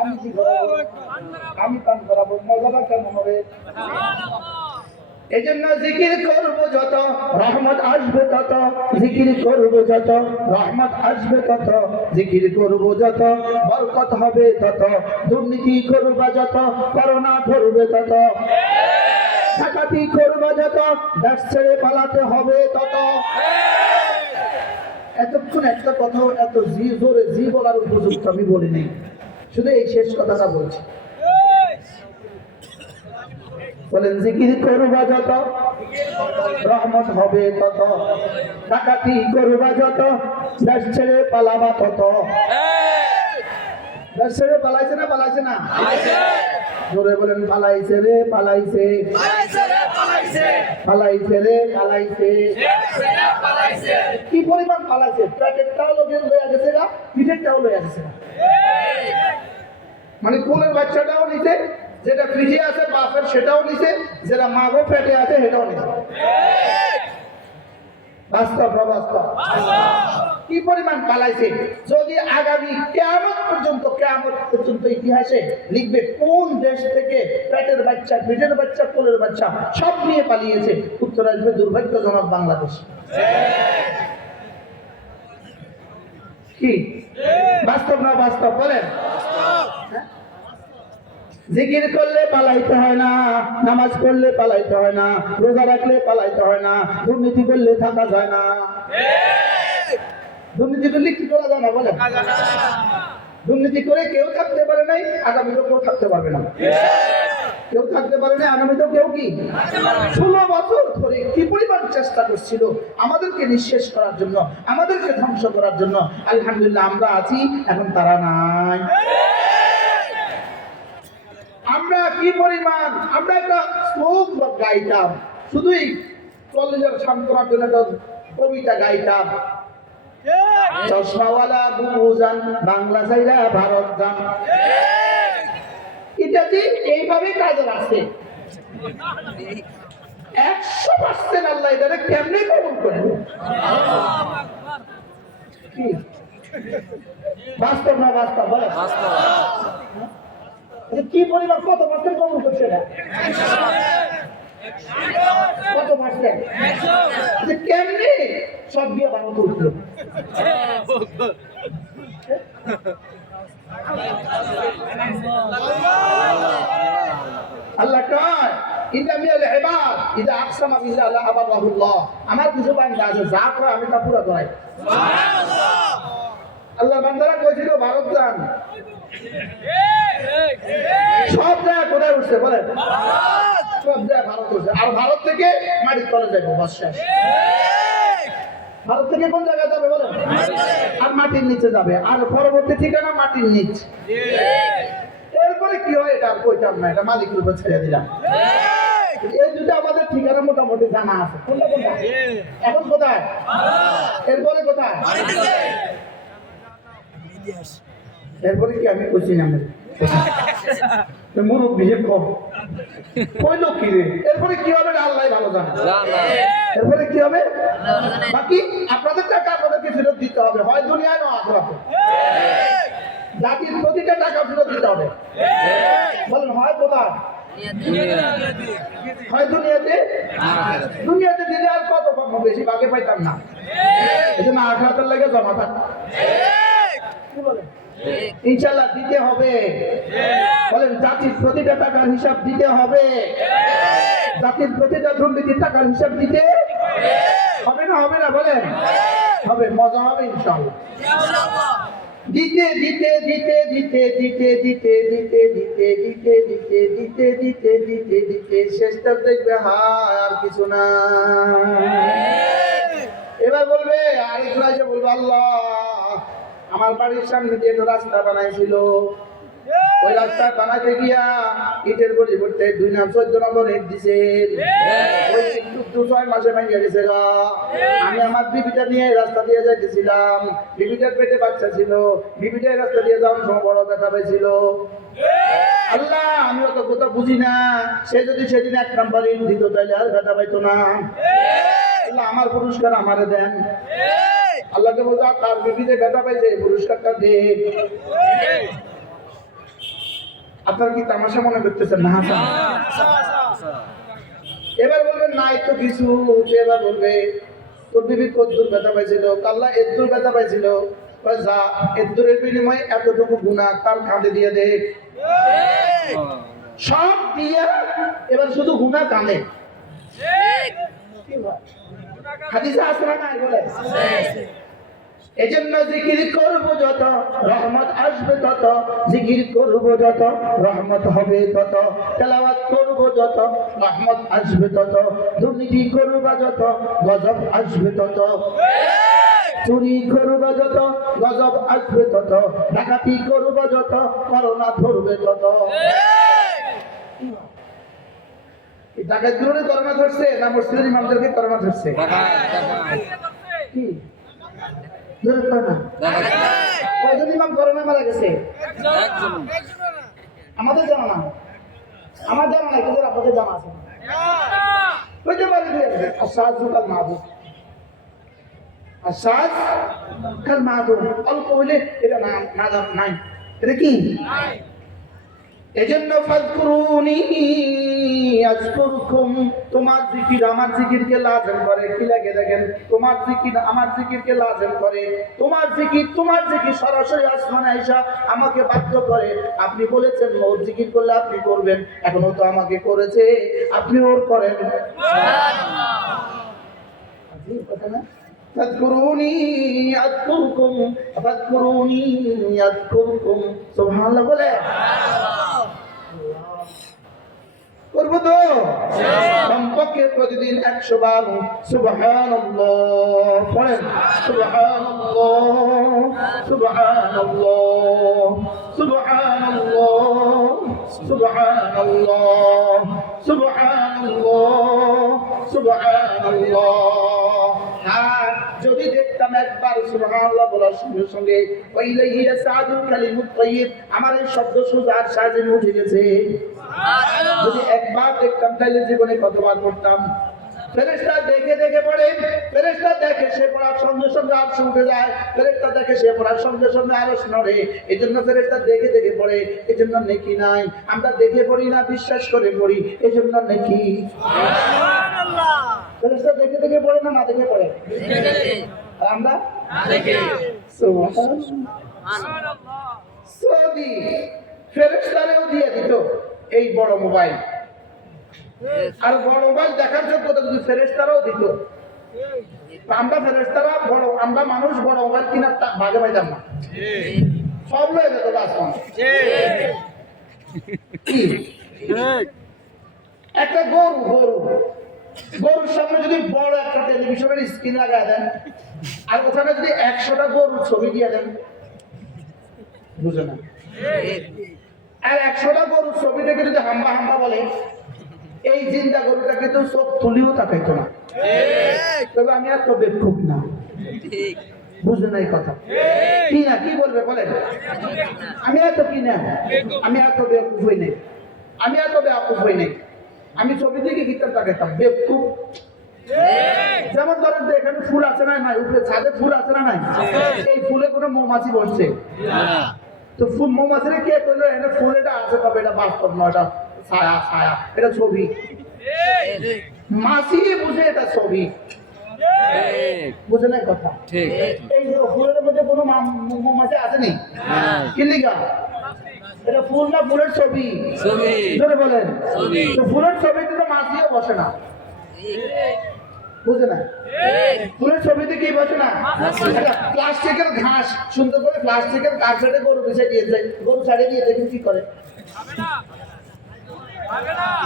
আমি কি করাবো? আমি পান করাবো। মজাটা কেমন হবে? এজন্য জিকির করব যত রহমত আসবে তত, জিকির করব যত রহমত আসবে তত, জিকির করব যত বরকত হবে তত, দুর্নীতি করবা যত করোনা ধরবে তত, ডাকাতি করবা যত দেশ ছেড়ে পালাতে হবে তত। এতক্ষণ একটা কথা এত জোরে জি বলার উপযুক্ত আমি বলিনি, শুধু এই শেষ কথাটা বলছি। বলেন জিকির করবা যত রহমত হবে তত, ডাকাতি করবা যত দেশ ছেড়ে পালাবা তত। দেশ ছেড়ে পালাইছে না পালাইছে না? জোরে বলেন পালাইছে রে পালাইছে, পালাইছে রে পালাইছে। কি পরিমাণ পালাইছে, প্যাকেটটাও লইয়া গেছে না, পিঠেরটাও লইয়া গেছে না। মানে কোলের বাচ্চাটাও নিছে, যেটা ফ্রিজে আছে বাপের সেটাও নিছে, যেটা মাগো পেটে আছে সেটাও নিছে। বাস্তব না বাস্তব? কি পরিমাণ পালাইছে। যদি আগামী কিয়ামত পর্যন্ত ইতিহাসে লিখবে কোন দেশ থেকে পেটের বাচ্চা, পিঠের বাচ্চা, কোলের বাচ্চা সব নিয়ে পালিয়েছে, উত্তর আসবে দুর্ভাগ্যজনক বাংলাদেশ। কি বাস্তব না বাস্তব বলেন? জিকির করলে পালাইতে হয় না, নামাজ পড়লে পালাইতে হয় না, রোজা রাখলে পালাইতে হয় না, দুর্নীতি করলে থাকা যায় না। দুর্নীতি করলে কি করা যায় না বলেন? দুর্নীতি করে কেউ থাকতে পারে নাই, আগামীতেও কেউ থাকতে পারবে না। কেউ থাকতে পারে না, আগামীতেও কেউ কি 16 বছর ধরে কি পরিমাণ চেষ্টা করছিল আমাদেরকে নিঃশেষ করার জন্য, আমাদেরকে ধ্বংস করার জন্য। আলহামদুলিল্লাহ আমরা আছি, এখন তারা নাই। আমরা কি পরিমাণ, আমরা একটা শ্লোক গাইতাম, শুধুই কলেজের সান্ত্বনার জন্য একটা কবিতা গাইতাম, চশমাওয়ালা বুবুজান বাংলা চাইরা ভারত যান। এটা যে এইভাবে কাজে আসে 100% আল্লাহ এটাকে কেমনে কবুল করে? কি বাস্তব না বাস্তব বলে? কি পরিমাণ, কত বছর কবুল করছে না? কত বছর? কেমনে সব দিয়ে ভারত উঠলো? আল্লাহ কয় ইন্না মিনাল ইবাদ ইযা আকসামা বিল্লাহি লা আবারাহুল্লাহ, আমার কিছু বান্দা আছে যা করে আমি তা পুরো করাই। সুবহানাল্লাহ। আল্লাহ বান্দারা কইছিল ভারত যান, সব জায়গায় কোথায় উঠছে বলেন? সব জায়গায় ভারত উঠছে। আর ভারত থেকে মাটির তলে যাবে বাদশা। ভারত থেকে কোন জায়গায় যাবে বলেন? আর মাটির নিচে যাবে, আর পরবর্তী ঠিকানা মাটির নিচ। এরপরে কি হয় এটা আর কইতাম না, এটা মালিকের উপর ছেড়ে দিলাম। এই দুটো আমাদের ঠিকানা মোটামুটি জানা আছে। কোনটা কোনটা? এখন কোথায়? এরপরে কোথায়? এরপরে কি আমি কইছি না মুরব্বী কম কইলো কি রে, এরপরে কি হবে আল্লাহ ভালো জানে। এরপরে কি হবে বাকি আপনাদের টাকা আপনাদেরকে ফেরত দিতে হবে, হয় দুনিয়ায় না আখিরাতে। জাতির প্রতিটা টাকা ফেরত দিতে হবে বলেন, হয় কোথায়? হয় দুনিয়াতে। দুনিয়াতে দিলে আর কত পাবো, বেশি ভাগে পাইতাম না, এই জন্য আখিরাতের লাগে জমা থাক। কি বলেন? ইনশাআল্লাহ দিতে হবে। বলেন জাতির প্রতিটা টাকার হিসাব দিতে হবে, জাতির প্রতিটা দুর্নীতির টাকার হিসাব দিতে হবে না? হবে না বলেন? হবে, মজা হবে ইনশাআল্লাহ। দিতে দিতে দিতে দিতে দিতে দিতে দিতে দিতে দিতে দিতে দিতে দিতে দিতে দিতে শেষটা দেখবে আর কিছু না। এবার বলবে আরেকজন এসে বলবে আল্লাহ আমার বাড়ির সামনে দিয়ে একটা রাস্তা বানাইছিল, ওই রাস্তা বানাতে গিয়া ইটের পরিবর্তে 2 নম্বর ইট দিছে, ওই একটু 6 মাসে ভেঙে গেছে গা। আমি আমার বিবিটা নিয়ে রাস্তা দিয়ে যাইতেছিলাম, বিবিটার পেটে বাচ্চা ছিল, বিবিটার রাস্তা দিয়ে যাওয়ার সময় বড় ব্যথা পেয়েছিল। আল্লাহ আমি অত কথা বুঝি না, সে যদি সেদিন 1 নম্বর ইট দিত তাহলে আর ব্যথা পাইতো না। আল্লাহ আমার পুরস্কার আমারে দেন। আল্লাহকে বলতো তার বিবিতে ব্যথা পাইছে, পুরস্কারটা দে। আপনারা কি তামাশা মনে করতেছেন না? হাসান। এবার বলবে নাই তো কিছু, এবার বলবে তোর বিবি কদ্দুর ব্যথা পাইছিল, আল্লাহ এদ্দুর ব্যথা পাইছিল, যা এদ্দুরের বিনিময়ে এতটুকু গুনাহ তার কাঁধে দিয়ে দে। সব দিয়া এবার শুধু গুনাহ কাঁধে। হাদিসে আছে না নাই বলে? এজন্য জিকির করব যত রহমত আসবে তত, জিকির করব যত রহমত হবে তত, তেলাওয়াত করব যত রহমত আসবে তত, দুর্নীতি করব যত গজব আসবে তত, চুরি করব যত গজব আসবে তত, ডাকাতি করব যত করোনা ধরবে তত। ডাকাতগুলোর করোনা ধরছে না মসজিদের ইমামদেরকে করোনা ধরছে? কি কয়জন ইমাম করোনা মারা গেছে? আমাদের জানা না, আমার জানা নাই, কিন্তু আপনাদের জানা আছে। হইতে পারে আসাদ কাল মাহবুব, আসাদ কাল মাহবুব অল্প হইলে এটা না নাই, এটা কি? এজন্য ফাযকুরুনি আযকুরকুম, তোমার জিকির আমার জিকিরকে লাজিম করে। কি লাগে দেখেন, তোমার জিকির আমার জিকিরকে লাজিম করে, তোমার জিকির সরাসরি আসমানে আইসা আমাকে বাধ্য করে। আপনি বলেছেন ওর জিকির করলে আপনি করবেন, এখনো তো আমাকে করেছে, আপনি ওর করেন। সুবহানাল্লাহ, কথা না? ফাযকুরুনি আযকুরকুম ফাযকুরুনি আযকুরকুম, সুবহানাল্লাহ বলে করবো তো কমপক্ষে প্রতিদিন 100 বার সুবহানাল্লাহ পড়েন। সুবহানাল্লাহ সুবহানাল্লাহ সুবহানাল্লাহ সুবহানাল্লাহ সুবহানাল্লাহ সুবহানাল্লাহ। আর যদি দেখতাম একবার সুবহানাল্লাহ বলার সঙ্গে সঙ্গে ওয়াইলাহি ইয়াসাদুল কালিমুত তাইয়্যিব, আমার এই শব্দ সুজার সাজে উঠে গেছে। যদি একবার দেখতাম তাহলে জীবনে কতবার পড়তাম। ফেরেশতা দেখে দেখে পড়ে, ফেরেশতা দেখে সে পড়ার সঙ্গে সঙ্গে আরশ উঠে যায়, ফেরেশতা দেখে সে পড়ার সঙ্গে সঙ্গে আরশ নড়ে। এজন্য ফেরেশতা দেখে দেখে পড়ে, এজন্য নেকি নাই। আমরা দেখে পড়ি না, বিশ্বাস করে পড়ি, এজন্য নেকি। সুবহানাল্লাহ। ফেরেশতা দেখে দেখে পড়ে না দেখে পড়ে? আমরা না দেখে। সুবহানাল্লাহ। সৌদি ফেরেশতারেও দিয়ে দিত এই বড় মোবাইল, আর বড় মোবাইল দেখার যোগ্যতা যদি ফেরেশতারাও দিত, আমরা ফেরেশতারা বড়, আমরা মানুষ বড় মোবাইল কিনা ভাগে পাইতাম না, সব লয়ে যেত আসমান। একটা গরুর সামনে যদি বড় একটা টেলিভিশনের স্ক্রিন লাগায় দেন, আর ওখানে যদি 100টা গরুর ছবি দিয়ে দেন, বুঝে না? আর 100টা গরুর ছবি দেখে যদি হাম্বা হাম্বা বলে, এই জিন্দা গরুটা কিন্তু চোখ তুলিও তাকাইতো না। তবে আমি আর তো বেকুব না, বুঝে না এই কথা? কি না, কি বলবে বলেন? আমি এত কি না, আমি এত বেকুব হই নাই, আমি এত বেকুব হই নাই। আমি ছবি দিকে গিটার তাকাইতাম, বেকুব। যেমন ধরেন যে এখানে ফুল আছে না নাই, উপরে ছাদে ফুল আছে না নাই, এই ফুলে কোনো মৌমাছি বসছে, তো ফুল মৌমাছিরে কে করলো এখানে ফুল, এটা আছে তবে এটা বাস্তব নয়, এটা ছায়া ছায়া, এটা ছবি। মাছি বুঝে এটা ছবি, বুঝে নাই কথা? এই যে ফুলের মধ্যে কোনো মৌমাছি আছে নি, কি লিগা? এটা ফুল না ফুলের ছবি? ধরে বলেন, তো ফুলের ছবিতে তো মাছিও বসে না, বুঝে না? ফুলের ছবিতে কি বসে না? প্লাস্টিকের ঘাস, সুন্দর করে প্লাস্টিকের কার্পেটে গরু বিছিয়ে দিয়েছে, গরু ছাড়িয়ে দিয়েছে, কিন্তু কি করে?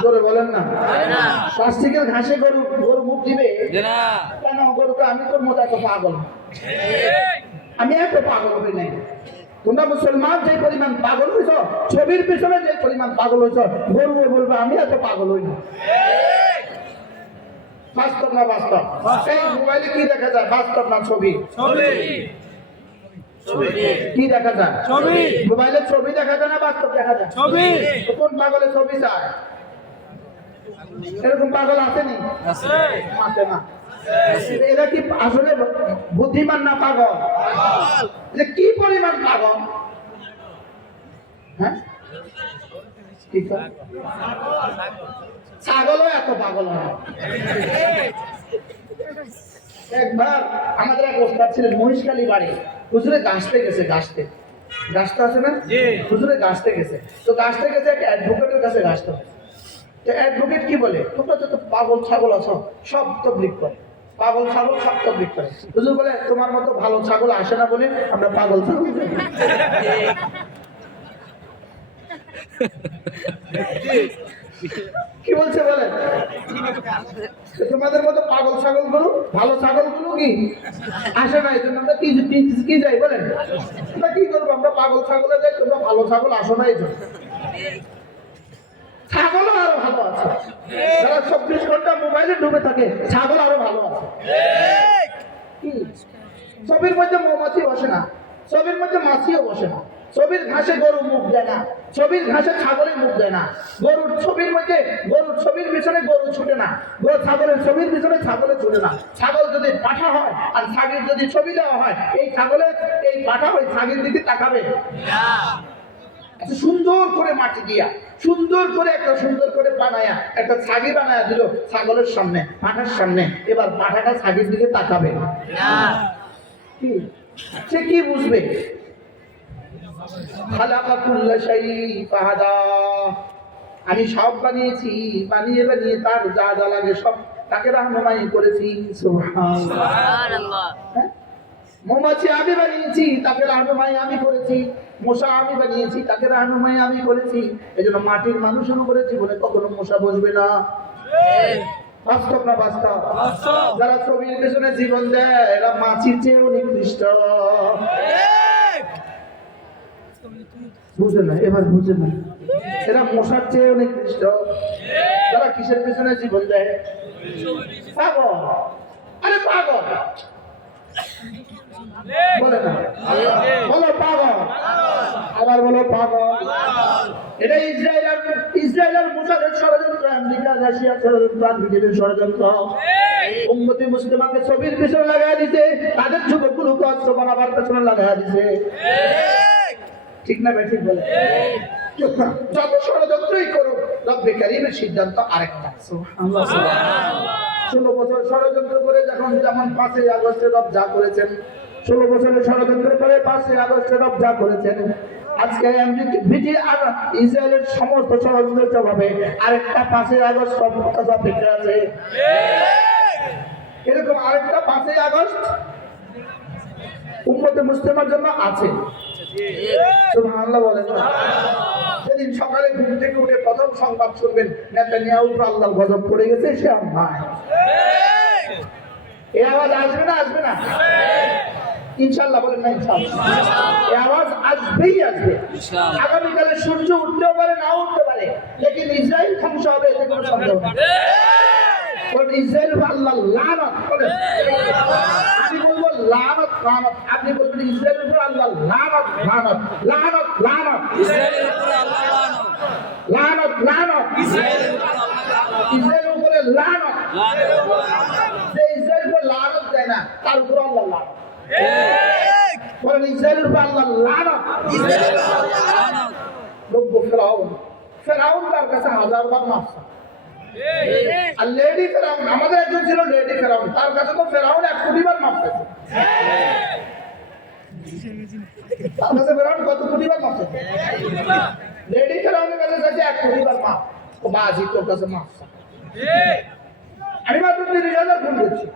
জোরে বলেন না। প্লাস্টিকের ঘাসে গরু মুখ দিবে কেন? গরুকে আমি তোর মতো এত পাগল, আমি এত পাগল হই নাই। তোমরা মুসলমান যে পরিমাণ পাগল হয়েছ, ছবির পিছনে যে পরিমাণ পাগল হয়েছ, গরু বলবে আমি এত পাগল হই না। বাস্তব না বাস্তব? এই মোবাইলে কি দেখা যায়, বাস্তব না ছবি? কি দেখা যায়? মোবাইলে ছবি দেখা যায় না বাস্তব দেখা যায়? কোন পাগলে ছবি চায়? এরকম পাগল আসেনি? আছে না? এরা কি আসলে বুদ্ধিমান না পাগল? যে কি পরিমাণ পাগল? হ্যাঁ, ছাগলও এত পাগল হয়। একবার আমাদের এক ওস্তাদ ছিলেন, মহিষখালী বাড়ি, হুজুরে গাছতে গেছে, গাছটা আছে না, হুজুরে গাছতে গেছে। তো গাছতে গেছে একটা অ্যাডভোকেটের কাছে গাছতে। তো অ্যাডভোকেট কি বলে, তোমরা যত পাগল ছাগল আছো সব তবলিগ করে, পাগল ছাগল সব তবলিগ করে। হুজুর বলে তোমার মতো ভালো ছাগল আসে না বলে আমরা পাগল ছাগল। কি বলছে বলে, তোমাদের মতো পাগল ছাগল গুলো, ভালো ছাগল গুলো কি আসে না, এই জন্য আমরা কি যাই বলেন, আমরা কি করবো, আমরা পাগল ছাগলে যাই, তোমরা ভালো ছাগল আসো না, এই জন্য। ছাগলও আরো ভালো আছে, যারা 24 ঘন্টা মোবাইলে ডুবে থাকে, ছাগল আরো ভালো আছে। ছবির মধ্যে মৌমাছি বসে না, ছবির মধ্যে মাছিও বসে না, ছবির ঘাসে গরু মুখ দেয় না, ছবির ঘাসে ছাগলের মুখ দেয় না, গরুর ছবির মধ্যে গরুর ছবির পিছনে গরু ছুটে না, ছাগলের ছবির পিছনে ছাগলের ছুটে না। ছাগল যদি পাঠা হয় আর ছাগের যদি ছবি দেওয়া হয়, এই ছাগলের এই পাঠা ওই ছাগের দিকে তাকাবে। সুন্দর করে মাটি দিয়া, সুন্দর করে একটা সুন্দর করে বানায়া একটা ছাগি বানায়া দিল ছাগলের সামনে, পাঠার সামনে, এবার পাঠাটা ছাগির দিকে তাকাবে না, সে কি বুঝবে? আমি সব বানিয়েছি, বানিয়ে বানিয়ে তার যা যা লাগে সব তাকে রাহনুমাই করেছি। সুবহানাল্লাহ। মৌমাছি আমি বানিয়েছি, তাকে রাহনুমাই আমি করেছি। মশা আমি বানিয়েছি, তাকে রাহনুমাই আমি করেছি। এই জন্য মাটির মানুষের উপরে জীবনে কখনো মশা বসবে না। বাস্তব না বাস্তব? যারা ছবির পেছনে জীবন দেয় এরা মাছির চেয়েও নিকৃষ্ট। বুঝে না, এবার বুঝে না, এরা মশার চেয়েও নিকৃষ্ট। যারা কিসের পেছনে জীবন দেয়? পাগল। আরে পাগল বলে না, বলো পাগল, আবার বলো পাগল। এটা ইসরায়েল আর মুসাদের ষড়যন্ত্র, আমেরিকা রাশিয়া ষড়যন্ত্র, ব্রিটেনের ষড়যন্ত্র। উম্মতে মুসলিমাকে ছবির পিছনে লাগাই দিতে, তাদের যুবকগুলোকে অস্ত্র বানাবার পেছনে লাগাই দিতে। ঠিক না ভাই? ঠিক বলে। যত ষড়যন্ত্রই করুক, রব্বে কারীমের সিদ্ধান্ত আরেকটা। 16 বছর ষড়যন্ত্র করে যখন যেমন 5ই আগস্টে রব যা করেছেন, 16 বছরের ষড়যন্ত্র করে 5ই আগস্টে রব যা করেছেন, আজকে ব্রিটিশ আর ইসরায়েলের সমস্ত ষড়যন্ত্র জবাবে আরেকটা 5ই আগস্ট অপেক্ষা আছে। এরকম আরেকটা 5ই আগস্ট উম্মতে মুসলিমার জন্য আছে। সুবহানাল্লাহ বলেন না? সেদিন সকালে ঘুম থেকে উঠে প্রথম সংবাদ শুনবেন নেতানিয়াহুর উপর আল্লাহর গজব পড়ে গেছে, সে আম্মায়। এই আওয়াজ আসবে না? আসবে না? ইনশাআল্লাহ বলেন না? ইনশাআল্লাহ এই আওয়াজ আসবেই আসবে। আগামীকালে সূর্য উঠতেও পারে, নাও উঠতে পারে, লেকিন ইসরায়েল ধ্বংস হবে, এতে কোনো সন্দেহ নেই। ইসরায়েল আল্লাহ লানত করেন। আমি বলবো লানত লানত, আপনি বলবেন ইসরায়েলের উপর আল্লাহ লানত লানত লানত লানত, ইসরায়েলের উপরে আল্লাহ লানত লানত লানত, ইসরায়েলের উপরে লানত। যে ইসরায়েলের উপর লানত দেয় না তার উপর আল্লাহ লানত। বলেন ইসরায়েলের উপর আল্লাহ লানত, ইসরায়েলের উপর আল্লাহ লানত। লোক ফেরাউন, ফেরাউন তার কাছে 1000বার মাফ। আর লেডি ফেরাউন, আমাদের একজন ছিল লেডি ফেরাউন, তার কাছে তো ফেরাউন 1 কোটিবার মাফ পেয়েছে। তার কাছে ফেরাউন কত কোটিবার মাফ পেয়েছে? লেডি ফেরাউনের কাছে চাইছে 1 কোটিবার মাফ। ও বাজি তোর কাছে মাফ। আমি মাত্র 30,000 খুন করছি,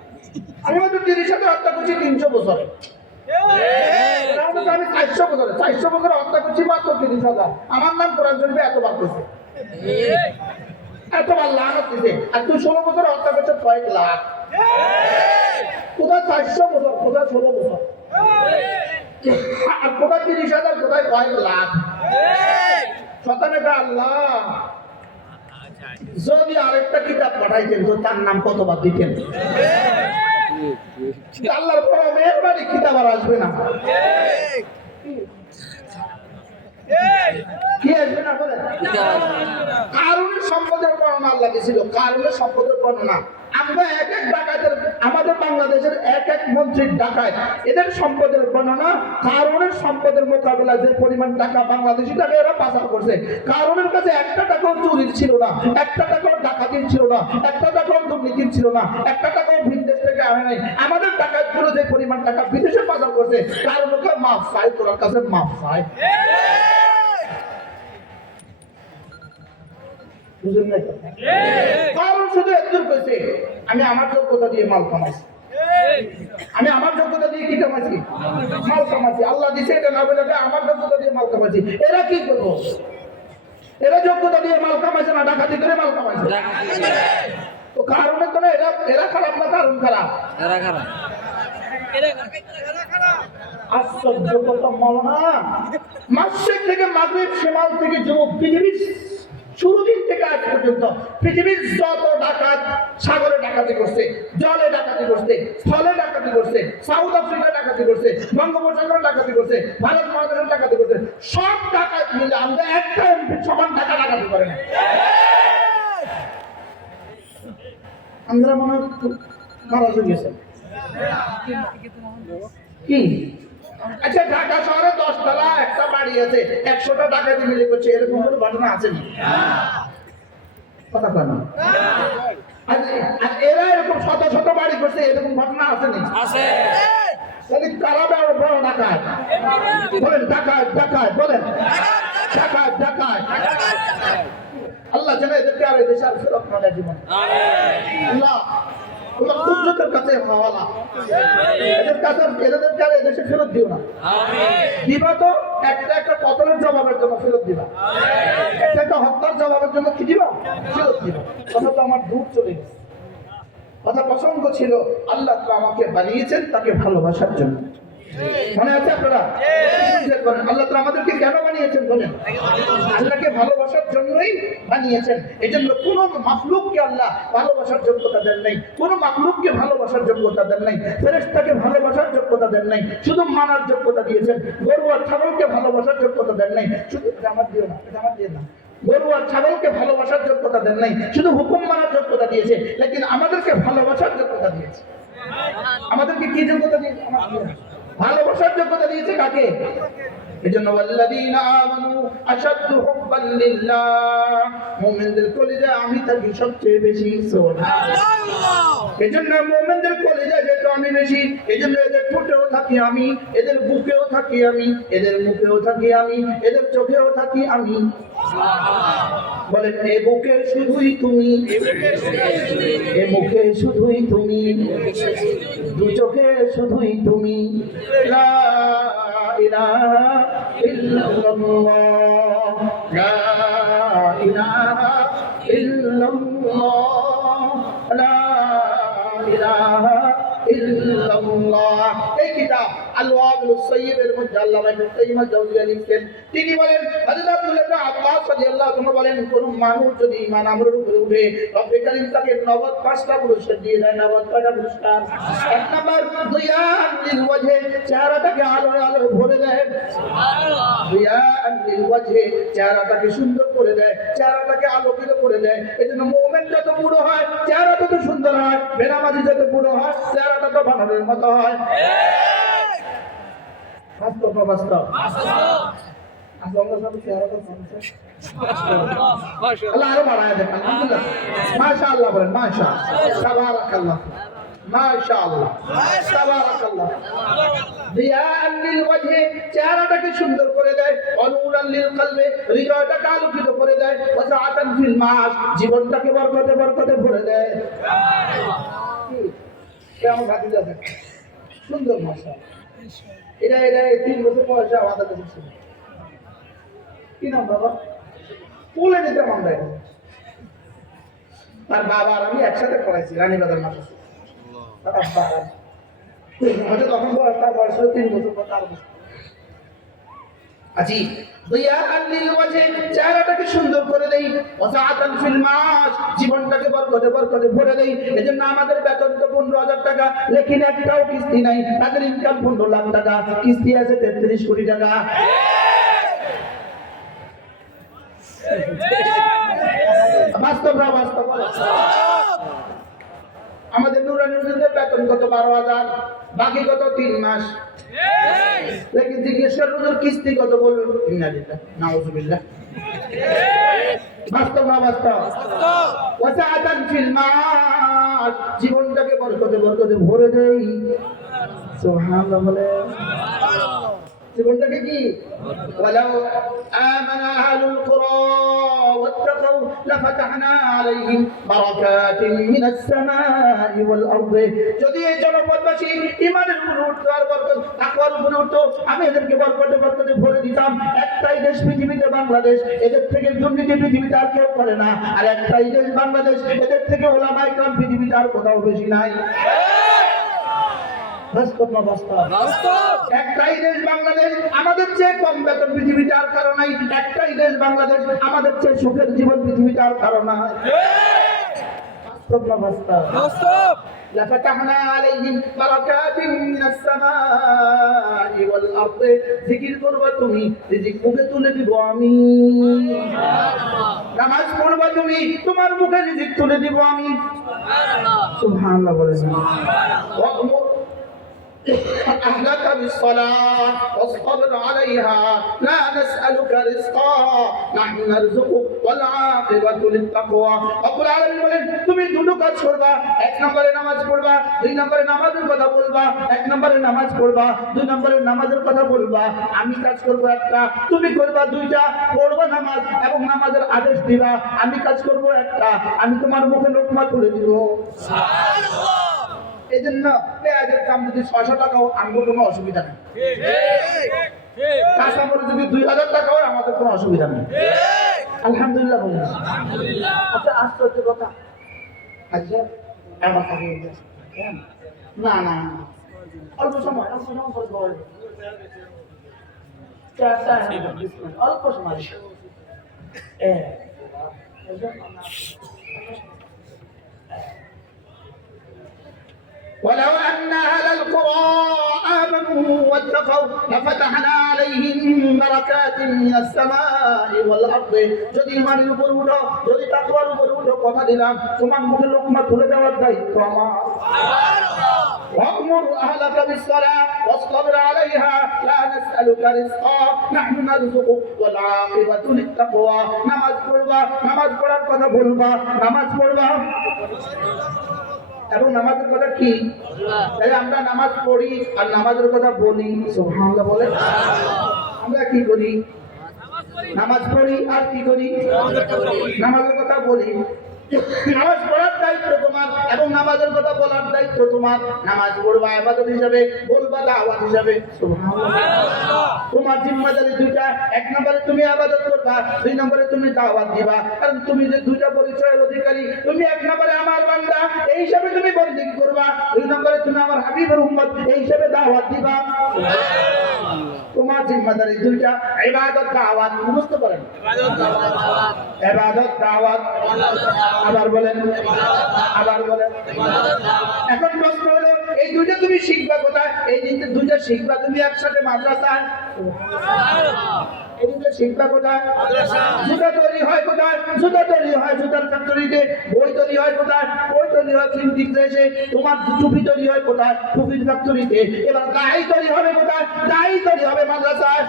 আমি মাত্র 30,000 হত্যা করছি 300 বছরে। আমি 400 বছরে, 400 বছরে হত্যা করছি মাত্র 30,000। আমার নাম কোরআন শরীফে এতবার করছে, এতবার লানত দিতে। আর তুই 16 বছর হত্যা করছে কয়েক লাখ। কোথায় 400 বছর, কোথায় 16 বছর, আর কোথায় 30,000, কোথায় কয়েক লাখ। শতানেটা আল্লাহ যদি আরেকটা কিতাব পাঠাইতেন তো তার নাম কতবার দিতেন? আল্লাহর পর মেহরবানি কিতাব আর আসবে না। কি আসবে না বলেন? কারুনের সম্পদের বর্ণনা আল্লাহ দিয়েছিল, কারুনের সম্পদের বর্ণনা আমরা এক এক ডাকাতের, আমাদের বাংলাদেশের এক এক মন্ত্রীর ডাকাত, এদের সম্পদের বর্ণনা, কারণের সম্পদের মোকাবেলা যে পরিমাণ টাকা বাংলাদেশি টাকা এরা পাচার করছে, কারণের কাছে একটা টাকাও চুরির ছিল না, একটা টাকাও ডাকাতির ছিল না, একটা টাকাও দুর্নীতির ছিল না, একটা টাকাও বিদেশ থেকে আনে নাই। আমাদের ডাকাতগুলো যে পরিমাণ টাকা বিদেশে পাচার করছে, কারণকে মাফ চাই, তোর কাছে মাফ চাই। কারণ শুধু একদূর কইছে, আমি আমার যোগ্যতা দিয়ে মাল কামাইছি, আমি আমার যোগ্যতা দিয়ে কি কামাইছি? মাল কামাইছি। আল্লাহ দিছে এটা না বলে আমার যোগ্যতা দিয়ে মাল কামাইছি। এরা কি করবো? এরা যোগ্যতা দিয়ে মাল কামাইছে না ডাকাতি করে মাল কামাইছে? তো কারণে তো না, এরা খারাপ না কারণ খারাপ? এরা খারাপ। আশ্চর্য কথা মৌলানা, মাসিক থেকে মাগরিব সীমাল থেকে যুবক পৃথিবীর শুরু দিন থেকে আজ পর্যন্ত পৃথিবীর যত ডাকাত সাগরে ডাকাতি করছে, জলে ডাকাতি করছে, স্থলে ডাকাতি করছে, সাউথ আফ্রিকা ডাকাতি করছে, বঙ্গোপসাগরে ডাকাতি করছে, ভারত মহাদেশে ডাকাতি করছে, সব ডাকাত মিলে আমরা একটা এমপি সমান টাকা ডাকাতি করে না। আমরা মনে হয় মারা গেছে কি? আচ্ছা, ঢাকা শহরে 10 তলা একটা বাড়ি আছে, 100টা ডাকাতি মিলে করছে, এরকম কোনো ঘটনা আছে না? কথা কয় না। আর এরা এরকম শত শত বাড়ি করছে, এরকম ঘটনা আছে না? আছে। তাহলে কারা বড় ডাকাত? বলেন ডাকাত, ডাকাত বলেন, ডাকাত, ডাকাত। আল্লাহ যেন এদেরকে আর এদেশে আর ফেরত না দেয় জীবন। আল্লাহ তোমরা কুদরতের কাছে হাওয়ালা, এদের কাছে এদেরকে আর এদেশে ফেরত দিও না। দিবা তো একটা একটা কতলের জবাবের জন্য ফেরত দিবা, একটা একটা হত্যার জবাবের জন্য কি দিবা? ফেরত দিবা। কথা তো আমার দূর চলে গেছে। কথা প্রসঙ্গ ছিল, আল্লাহ তো আমাকে বানিয়েছেন তাকে ভালোবাসার জন্য। মনে আছে আপনারা? আল্লাহ তো আমাদেরকে কেন বানিয়েছেন বলেন? আল্লাহকে ভালোবাসার জন্যই বানিয়েছেন। এই জন্য কোন মাখলুককে আল্লাহ ভালোবাসার যোগ্যতা দেন নাই, কোন মাখলুককে ভালোবাসার যোগ্যতা দেন নাই, ফেরেশতাকে ভালোবাসার যোগ্যতা দেন নাই, শুধু মানার যোগ্যতা দিয়েছেন। গরু আর ছাগলকে ভালোবাসার যোগ্যতা দেন নাই, শুধু জামাত দিও না, জামাত দিয়ে না। গরু আর ছাগলকে ভালোবাসার যোগ্যতা দেন নাই, শুধু হুকুম মানার যোগ্যতা দিয়েছে। লেকিন আমাদেরকে ভালোবাসার যোগ্যতা দিয়েছে। আমাদেরকে কি যোগ্যতা দিয়েছে? ভালোবাসার যোগ্যতা দিয়েছে কাকে? এজন্য ওয়াল্লাযীনা আমানু আশাদ্দু হুব্বান লিল্লাহ, মুমিনদের কলিজায় আমি থাকি সবচেয়ে বেশি। সুবহানাল্লাহ। এজন্য মুমিনদের কলিজায় যেহেতু আমি বেশি, এজন্য এদের ঠোঁটেও থাকি আমি, এদের বুকেও থাকি আমি, এদের মুখেও থাকি আমি, এদের চোখেও থাকি আমি। বলেন, এ বুকে শুধুই তুমি, এ মুখে শুধুই তুমি, দু চোখে শুধুই তুমি। লা ইলাহা ইল্লাল্লাহ, লা ইলাহা ইল্লাল্লাহ, লা ইলাহা ইল্লাল্লাহ। এই কিতাব আল-ওয়াবিলুস সাইয়্যিবের মধ্যে আল্লামা ইবনে কাইয়্যিম আল-জাওজিয়া লিখেন। তিনি বলেন, হযরত আব্দুল্লাহ ইবনে আব্বাস রাদিয়াল্লাহু আনহু বলেন, কোন মানুষ যদি ঈমান আমলের উপরে উঠে, রব্বে কারীম তাকে 95টা পুরস্কার দিয়ে দেয়। 90টা পুরস্কার। এক নাম্বার, দিয়ান লিল ওয়াজহি, চেহারাটাকে আলোয় আলোয় ভরে দেয়। সুবহানাল্লাহ। দিয়ান লিল ওয়াজহি, চেহারাটাকে সুন্দর করে দেয়, চেহারাটাকে আলোকিত করে দেয়। এজন্য মুমিন যত বুড়ো হয় চেহারা তত সুন্দর হয়, বেনামাজি যত বুড়ো হয় চেহারাটা তো বানরের মতো হয়। বাস্তব বাস্তব আল্লাহ আরো বাড়ায় দেন। আলহামদুলিল্লাহ, মাশাআল্লাহ বলেন, মাশাআল্লাহ, তাবারাকাল্লাহ, মাশাআল্লাহ, তাবারাকাল্লাহ। দিয়ান লিল ওয়াজহি, চেহারাটাকে সুন্দর করে দেয়। অনুরান লিল কলবি, হৃদয়টাকে আলোকিত করে দেয়। ওয়া সাআতান ফিল মাস, জীবনটাকে বরকতে বরকতে ভরে দেয়। কেমন ভাতিজা থাকে সুন্দর, মাশাআল্লাহ। এটা 3 বছর বয়সে আমাদের কাছে ছিল। কি নাম বাবা? কোলে নিতে মন দেয়। তার বাবা আর আমি একসাথে পড়াইছি রানীবাজার মাদ্রাসায়। হয়তো তখন বয়স, তার বয়স 3 বছর বা 4 বছর। আজি দিয়ান লিল ওয়াজহি, চেহারাটাকে সুন্দর করে দেই। ওয়া সাআতান ফিল মাস, জীবনটাকে বরকতে বরকতে ভরে দেই। এজন্য আমাদের বেতন তো 15,000 টাকা, লেকিন একটাও কিস্তি নাই। তাদের ইনকাম 15 লাখ টাকা, কিস্তি আছে 33 কোটি টাকা। বাস্তব না বাস্তব? আমাদের নুরানি হুজুরদের বেতন কত 12,000, বাকি কত 3 মাস। লেকিন জিজ্ঞেস করেন হুজুর কিস্তি কত বলবেন, ইন্নালিল্লাহ নাউজুবিল্লাহ। বাস্তব না বাস্তব? ওয়াসাআতান ফিল মাল, জীবনটাকে বরকতে বরকতে ভরে দেই। সুবহানাল্লাহ বলে জীবনটাকে কি ওয়ালাউ আমানা আহলুল কুরা ওয়াত্তাকাউ লাফাতাহনা আলাইহিম বারাকাতিন মিনাস সামাই ওয়াল আরদি, যদি এই জনপদবাসী ঈমানের উপর উঠতো আর বরকত তাকওয়ার উপর উঠতো, আমি এদেরকে বরকতে বরকতে ভরে দিতাম। একটাই দেশ পৃথিবীতে বাংলাদেশ, এদের থেকে দুর্নীতি পৃথিবীতে আর কেউ করে না। আর একটাই দেশ বাংলাদেশ, এদের থেকে ওলামায়ে কেরাম পৃথিবীতে আর কোথাও বেশি নাই। বাস্তব না বাস্তব? একটাই দেশ বাংলাদেশ, আমাদের চেয়ে কম বেতন পৃথিবীতে আর কারো নাই। একটাই দেশ বাংলাদেশ, আমাদের চেয়ে সুখের জীবন পৃথিবীতে আর কারো নাই। বাস্তব না বাস্তব? লাফাতাহনা আলাইহিম বারাকাতিন মিনাস সামাই ওয়াল আরদি, জিকির করবা তুমি, রিজিক মুখে তুলে দিব আমি। নামাজ পড়বা তুমি, তোমার মুখে রিজিক তুলে দিব আমি। সুবহানাল্লাহ বলেন। أهلك بالصلاة واصطبر عليها لا نسألك رزقا نحن نرزقك والعاقبة للتقوى। রব্বুল আলামিন বলেন তুমি দুটো কাজ করবা, এক নম্বরে নামাজ পড়বা, দুই নম্বরে নামাজের কথা বলবা। এক নম্বরে নামাজ পড়বা, দুই নম্বরে নামাজের কথা বলবা। আমি কাজ করব একটা, তুমি করবা দুইটা। পড়বা নামাজ এবং নামাজের আদেশ দিবা, আমি কাজ করব একটা, আমি তোমার মুখে লোকমা তুলে দিব। সুবহানাল্লাহ। এই জন্য পেঁয়াজের দাম যদি 600 টাকা হোক আমাদের কোনো অসুবিধা নেই। কাঁচামরিচ যদি 2000 টাকা হয় আমাদের কোনো অসুবিধা নেই। আলহামদুলিল্লাহ বলেন। আচ্ছা আশ্চর্য কথা, আচ্ছা না না অল্প সময় অল্প সময় ولو أن أهل القرى آمنوا واتقوا لفتحنا عليهم بركات من السماء والأرض, যদি ইমানের উপর উঠো, যদি তাকওয়ার উপর উঠো, কথা দিলাম তোমার মুখে লোকমা তুলে দেওয়ার দায়িত্ব আমার। وأمر أهلك بالصلاة واصطبر عليها لا نسألك رزقا نحن نرزقك والعاقبة للتقوى। নামাজ পড়বা, নামাজ পড়ার কথা বলবা, নামাজ পড়বা এবং নামাজের কথা কি, তাই আমরা নামাজ পড়ি আর নামাজের কথা বলি। সুবহানাল্লাহ বলে। আমরা কি করি? নামাজ পড়ি আর কি করি? নামাজের কথা বলি। নামাজ পড়ার দায়িত্ব তোমার এবং নামাজের কথা বলার দায়িত্ব তোমার। নামাজ পড়বা ইবাদত হিসাবে, বলবা দাওয়াত হিসাবে। সুবহানাল্লাহ। তোমার জিম্মাদারি দুইটা, এক নম্বরে তুমি ইবাদত করবা, দুই নম্বরে তুমি দাওয়াত দিবা। কারণ তুমি যে দুইটা পরিচয়ের অধিকারী, তুমি এক নম্বরে আমার বান্দা এই হিসাবে তুমি বন্দেগী করবা, দুই নম্বরে তুমি আমার হাবিবের উম্মত এই হিসাবে দাওয়াত দিবা। তোমার জিম্মাদারি দুইটা, ইবাদত দাওয়াত। বুঝতে পারেন? ইবাদত দাওয়াত। আবার বলেন, আবার বলেন। এখন প্রশ্ন হলো এই দুইটা তুমি শিখবা কোথায়? এই দুইটা শিখবা তুমি একসাথে মাদ্রাসায়। এই দুইটা শিখবা কোথায়? জুতা তৈরি হয় কোথায়? জুতা তৈরি হয় জুতার ফ্যাক্টরিতে। বই তৈরি হয় কোথায়? বই তৈরি হয় প্রিন্টিং প্রেসে। তোমার টুপি তৈরি হয় কোথায়? টুপির ফ্যাক্টরিতে। এবার দাড়ি তৈরি হবে কোথায়? দাড়ি তৈরি হবে মাদ্রাসায়।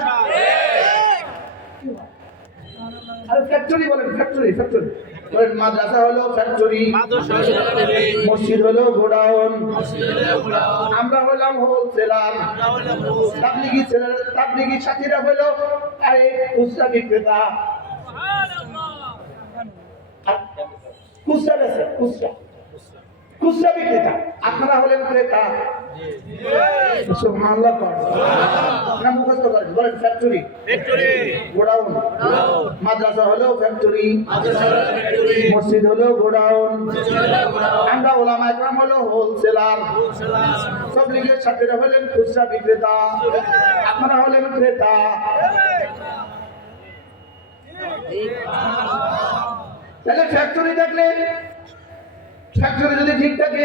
আর ফ্যাক্টরি বলেন, ফ্যাক্টরি ফ্যাক্টরি বলেন। মাদ্রাসা হলো ফ্যাক্টরি, মসজিদ হলো গোডাউন, আমরা হলাম হোলসেলার। তাবলিগি সাথীরা হলো আরে খুচরা বিক্রেতা, খুচরা বেচে, খুচরা খুচরা বিক্রেতা। আপনারা হলেন ক্রেতা। সুবহানাল্লাহ। না মুখস্থ করেন, বলেন ফ্যাক্টরি, গোডাউন। মাদ্রাসা হলো ফ্যাক্টরি, মসজিদ হলো গোডাউন, আমরা ওলামায়ে কেরাম হলো হোলসেলার। সব লীগের সাথীরা হলেন খুচরা বিক্রেতা, আপনারা হলেন ক্রেতা। তাহলে ফ্যাক্টরি থাকলে, ফ্যাক্টরি যদি ঠিক থাকে,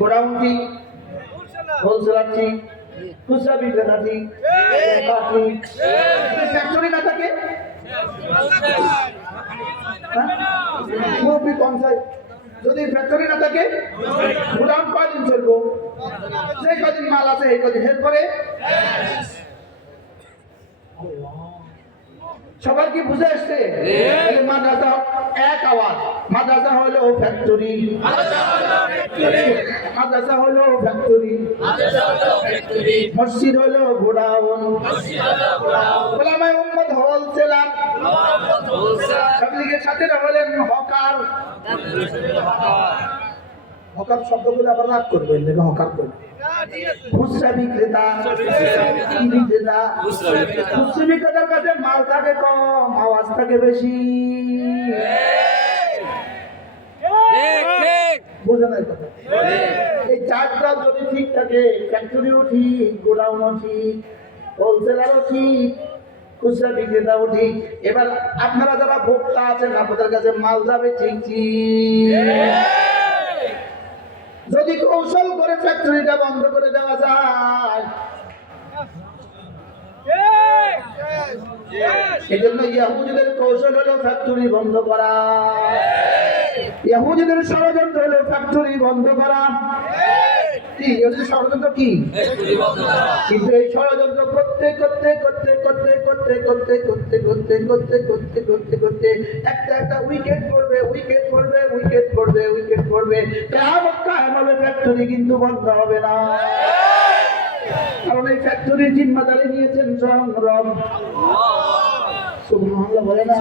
গোডাউন ঠিক, হোলসেলার ঠিক, খুচরা বিক্রেতা ঠিক, ফ্যাক্টরি না থাকে মুরব্বী কনসাই যদি ফ্যাক্টরি না থাকে গোডাউন কয়দিন চলবো? যে কদিন মাল আছে এই কদিন, এরপরে সবার কি বুঝে আসছে? মাদ্রাসা এক আওয়াজ, মাদ্রাসা হলো ফ্যাক্টরি, মাদ্রাসা হলো ফ্যাক্টরি, মসজিদ হলো গোডাউন, ওলামায়ে উম্মত হোলসেলার, তাবলীগের সাথীরা হলেন হকার। হকার শব্দগুলো আবার রাগ করবেন, দেখে হকার করবেন। খুচরা বিক্রেতা, বিক্রেতা, খুচরা বিক্রেতার কাছে মাল থাকে কম, আওয়াজ থাকে বেশি। বুঝে নাই কথা? এই চারটা যদি ঠিক থাকে, ফ্যাক্টরিও ঠিক, গোডাউনও ঠিক, হোলসেলারও ঠিক, খুচরা বিক্রেতাও ঠিক। এবার আপনারা যারা ভোক্তা আছেন, আপনাদের কাছে মাল যাবে ঠিক ঠিক। যদি কৌশল করে ফ্যাক্টরিটা বন্ধ করে দেওয়া যায়, এজন্য ইহুদিদের কৌশল হলো ফ্যাক্টরি বন্ধ করা, ইহুদিদের ষড়যন্ত্র হলো ফ্যাক্টরি বন্ধ করা। কি ইহুদিদের ষড়যন্ত্র কি? কিন্তু এই ষড়যন্ত্র করতে করতে করতে করতে করতে করতে করতে করতে করতে করতে করতে করতে একটা একটা উইকেট পড়বে, উইকেট পড়বে, উইকেট পড়বে, উইকেট পড়বে। কিয়ামত কায়েম হবে, ফ্যাক্টরি কিন্তু বন্ধ হবে না। কারণ এই ফ্যাক্টরির জিম্মাদারি নিয়েছেন স্বয়ং রব। সুবহানাল্লাহ বলে না?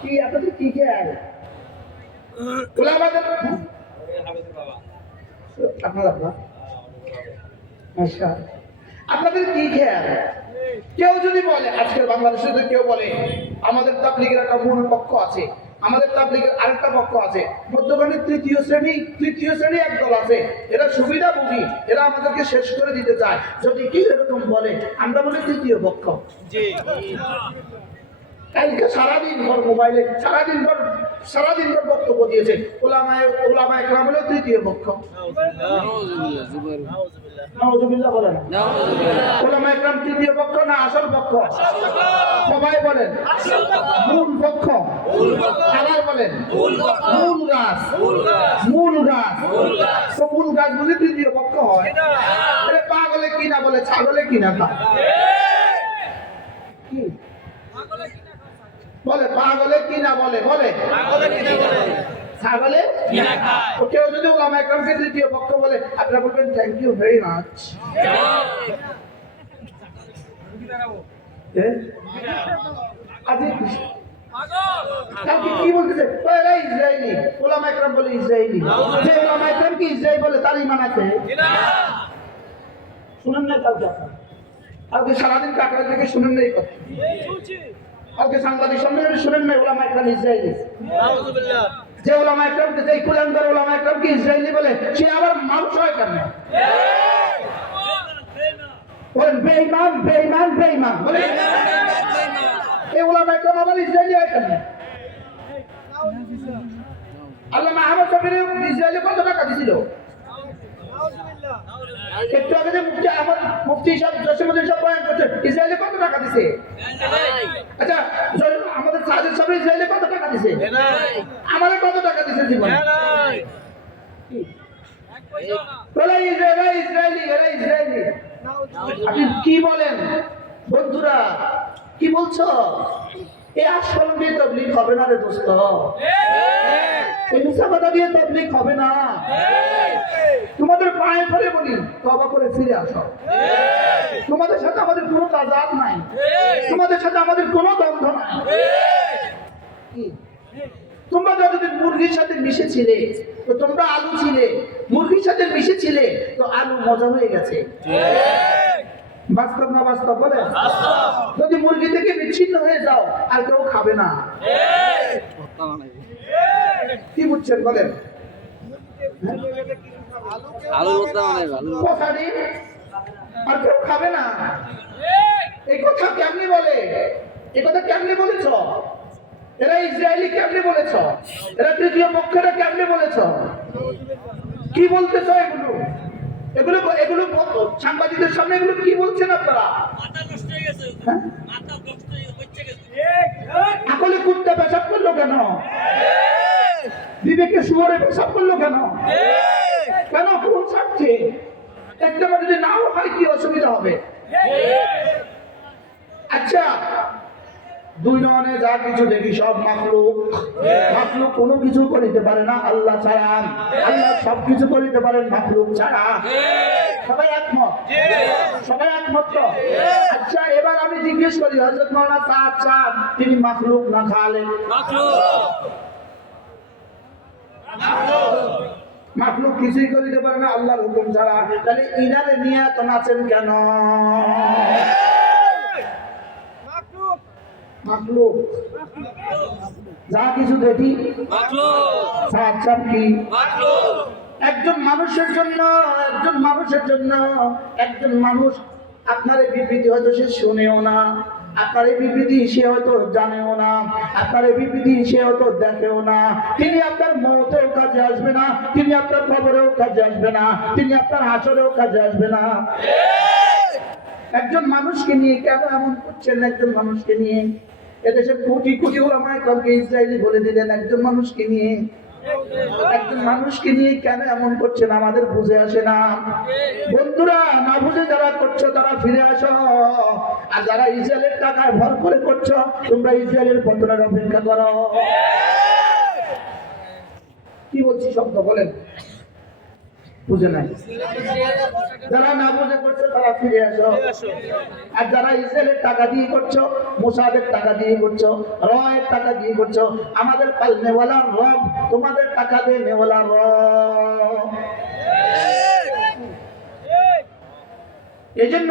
কি আপনাদের কি খেয়াল? আপনাদের কি খেয়াল? কেউ যদি বলে, আজকের বাংলাদেশে কেউ বলে আমাদের তাবলীগের একটা মূল পক্ষ আছে, আমাদের তাবলীগের আরেকটা পক্ষ আছে, মধ্যখানে তৃতীয় শ্রেণী একদল আছে, এরা সুবিধাভোগী, এরা আমাদেরকে শেষ করে দিতে চায়। যদি কি এরকম বলে, আমরা বলি তৃতীয় পক্ষ। কালকে সারাদিন ভর মোবাইলে সারাদিন ভর বক্তব্য দিয়েছে, ওলামায়ে কেরাম হলো তৃতীয় পক্ষ। নাউজুবিল্লাহ বলেন। ওলামায়ে কেরাম তৃতীয় পক্ষ না আসল পক্ষ? সবাই বলেন মূল পক্ষ। আবার বলেন মূল গাছ। মূল গাছ, তো মূল গাছ বুঝি তৃতীয় পক্ষ হয়? পাগলে কি না বলে, ছাগলে কি না খায়? কি বলে? পাগলে কি না বলে? বলে ছাগলে কি না খায়। কেউ যদি ওলামায়ে কেরামকে তৃতীয় পক্ষ বলে, আপনারা বলবেন থ্যাংক ইউ ভেরি মাচ। কি বলতেছে? ইসরায়েলি। ওলামায়ে কেরাম বলে ইসরায়েলি। যে ওলামায়ে কেরাম কি ইসরায়েল বলে, তার ঈমান আছে? শুনেন না? কালকে সারাদিন কাকড়া থেকে শুনেন না এই কথা? কালকে সাংবাদিক সম্মেলনে শুনেন না ওলামায়ে কেরাম ইসরায়েলি? যে ওলামায়ে কেরামকে, যে কুলাঙ্গার ওলামায়ে কেরামকে ইসরায়েলি বলে, সে আবার মানুষ হয় কেন? বলেন বেঈমান, বেঈমান, বেঈমান। বলেন এই ওলামায়ে কেরাম আবার ইসরায়েলি হয় কেন? আল্লামা আহমদ শফীর ইসরায়েলি কত টাকা দিছিল? একটু আগে যে মুফতি সাহেব জসিমউদ্দিন সাহেব বয়ান করছে, ইসরায়েলি কত টাকা দিছে? আচ্ছা, আমাদের সাজিদ সাহেব ইসরায়েলি কত টাকা দিছে? আমাদের কত টাকা দিছে জীবন? ইসরায়েলি। আপনি কি বলেন বন্ধুরা? কি বলছো? এই আসল দিয়ে তাবলীগ হবে না রে দোস্ত। এই মুসাফাদা দিয়ে তাবলীগ হবে না। তোমাদের পায়ে ধরে বলি, তওবা করে ফিরে আসো। তোমাদের সাথে আমাদের কোনো তাজাদ নাই, তোমাদের সাথে আমাদের কোনো দ্বন্দ্ব নাই। তোমরা যতদিন মুরগির সাথে মিশেছিলে, তো তোমরা আলু ছিলে, মুরগির সাথে মিশেছিলে, তো আলু মজা হয়ে গেছে। বাস্তব না বাস্তব? বলে যদি মুরগি থেকে বিচ্ছিন্ন হয়ে যাও, আর কেউ খাবে না। কি বুঝছেন বলেন? আর কেউ খাবে না, এই কথা কেমনি বলে? এই কথা কেমনি বলেছ? এরা ইসরায়েলি কেমনি বলেছ? এরা তৃতীয় পক্ষরা কেমনি বলেছ? কি বলতেছ এগুলো? এগুলো এগুলো সাংবাদিকদের সামনে এগুলো কি বলছেন আপনারা? আকলে কুত্তা পেশাব করলো কেন? বিবেকে শুয়োরে পেশাব করলো কেন? কেন? কোন স্বার্থে? একটা যদি নাও হয় কি অসুবিধা হবে? আচ্ছা, দুই নয়নে যা কিছু দেখি সব মাখলুক। মাখলুক কোনো কিছু করিতে পারে না আল্লাহ ছাড়া। আল্লাহ সব কিছু করিতে পারেন মাখলুক ছাড়া। সবাই একমত? সবাই একমত তো? আচ্ছা, এবার আমি জিজ্ঞেস করি, হযরত মাওলানা সাদ সাহেব তিনি মাখলুক না খালেক? মাখলুক কিছুই করিতে পারে না আল্লাহর হুকুম ছাড়া। তাহলে ইনারে নিয়ে তো নাচেন কেন? মাখলুক যা কিছু দেখি সাহায্য কি একজন মানুষের জন্য, একজন মানুষ আপনার এই বিবৃতি হয়তো সে শুনেও না, আপনার এই বিবৃতি সে হয়তো জানেও না, আপনার এই বিবৃতি সে হয়তো দেখেও না। তিনি আপনার মওতেও কাজে আসবে না, তিনি আপনার কবরেও কাজে আসবে না, তিনি আপনার হাসরেও কাজে আসবে না। একজন মানুষকে নিয়ে কেন এমন করছেন? একজন মানুষকে নিয়ে এদেশের কোটি কোটি ওলামায়ে কেরামকে ইসরায়েলি বলে দিলেন একজন মানুষকে নিয়ে কেন এমন করছেন? আমাদের বুঝে আসে না। বন্ধুরা, না বুঝে যারা করছো তারা ফিরে আসো। আর যারা ইসরায়েলের টাকায় ভর করে করছো, তোমরা ইসরায়েলের পতনের অপেক্ষা করো। কি বলছি শব্দ বলেন? বুঝে নাই? যারা না বুঝে করছে তারা ফিরে আসো। আর যারা ইসরায়েলের টাকা দিয়ে করছো, মোসাদের টাকা দিয়ে করছো, রয়ের টাকা দিয়ে করছো, আমাদের পালনেওয়ালা রব, তোমাদের টাকা দিয়ে নেওয়ালা রব। এই জন্য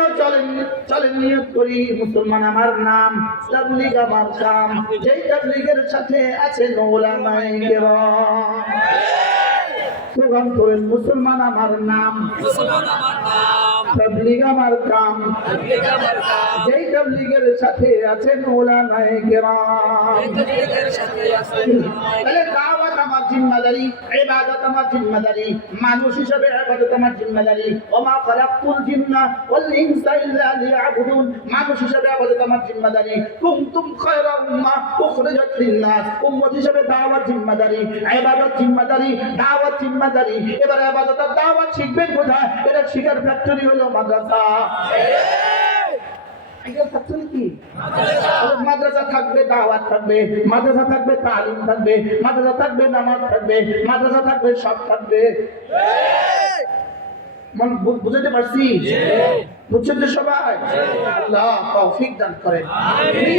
চলেন নিয়ত করি, মুসলমান আমার নাম, তাবলীগ আমার কাম। যেই তাবলীগের সাথে আছে উলামায়ে কেরাম। স্লোগান করেন, মুসলমান আমার নাম, তাবলীগ আমার কাম। যেই তাবলীগের সাথে আছেন উলামায়ে কেরাম। তাহলে দাওয়াত আমার জিম্মাদারি, ইবাদত আমার জিম্মাদারি, মানুষ হিসেবে ইবাদত আমার জিম্মাদারি। ওমা খালাকতুল জিন্না ওয়াল ইনসা ইল্লা লিয়াবুদুন, মানুষ হিসেবে ইবাদত আমার জিম্মাদারি। কুনতুম খায়রা উম্মাহ উখরিজাত লিন-নাস, উম্মত হিসেবে দাওয়াত জিম্মাদারি, ইবাদত জিম্মাদারি, দাওয়াত জিম্মাদারি। এবারে ইবাদত আর দাওয়াত শিখবেন কোথায়? এটা শিখার ফ্যাক্টরি হলো মাদ্রাসা। মাদ্রাসা থাকবে, দাওয়াত থাকবে, মাদ্রাসা থাকবে, তালিম থাকবে, মাদ্রাসা থাকবে, নামাজ থাকবে, মাদ্রাসা থাকবে, সব থাকবে। বুঝতে পারছি? বুঝছেন তো সবাই? আল্লাহ তৌফিক দান করেন।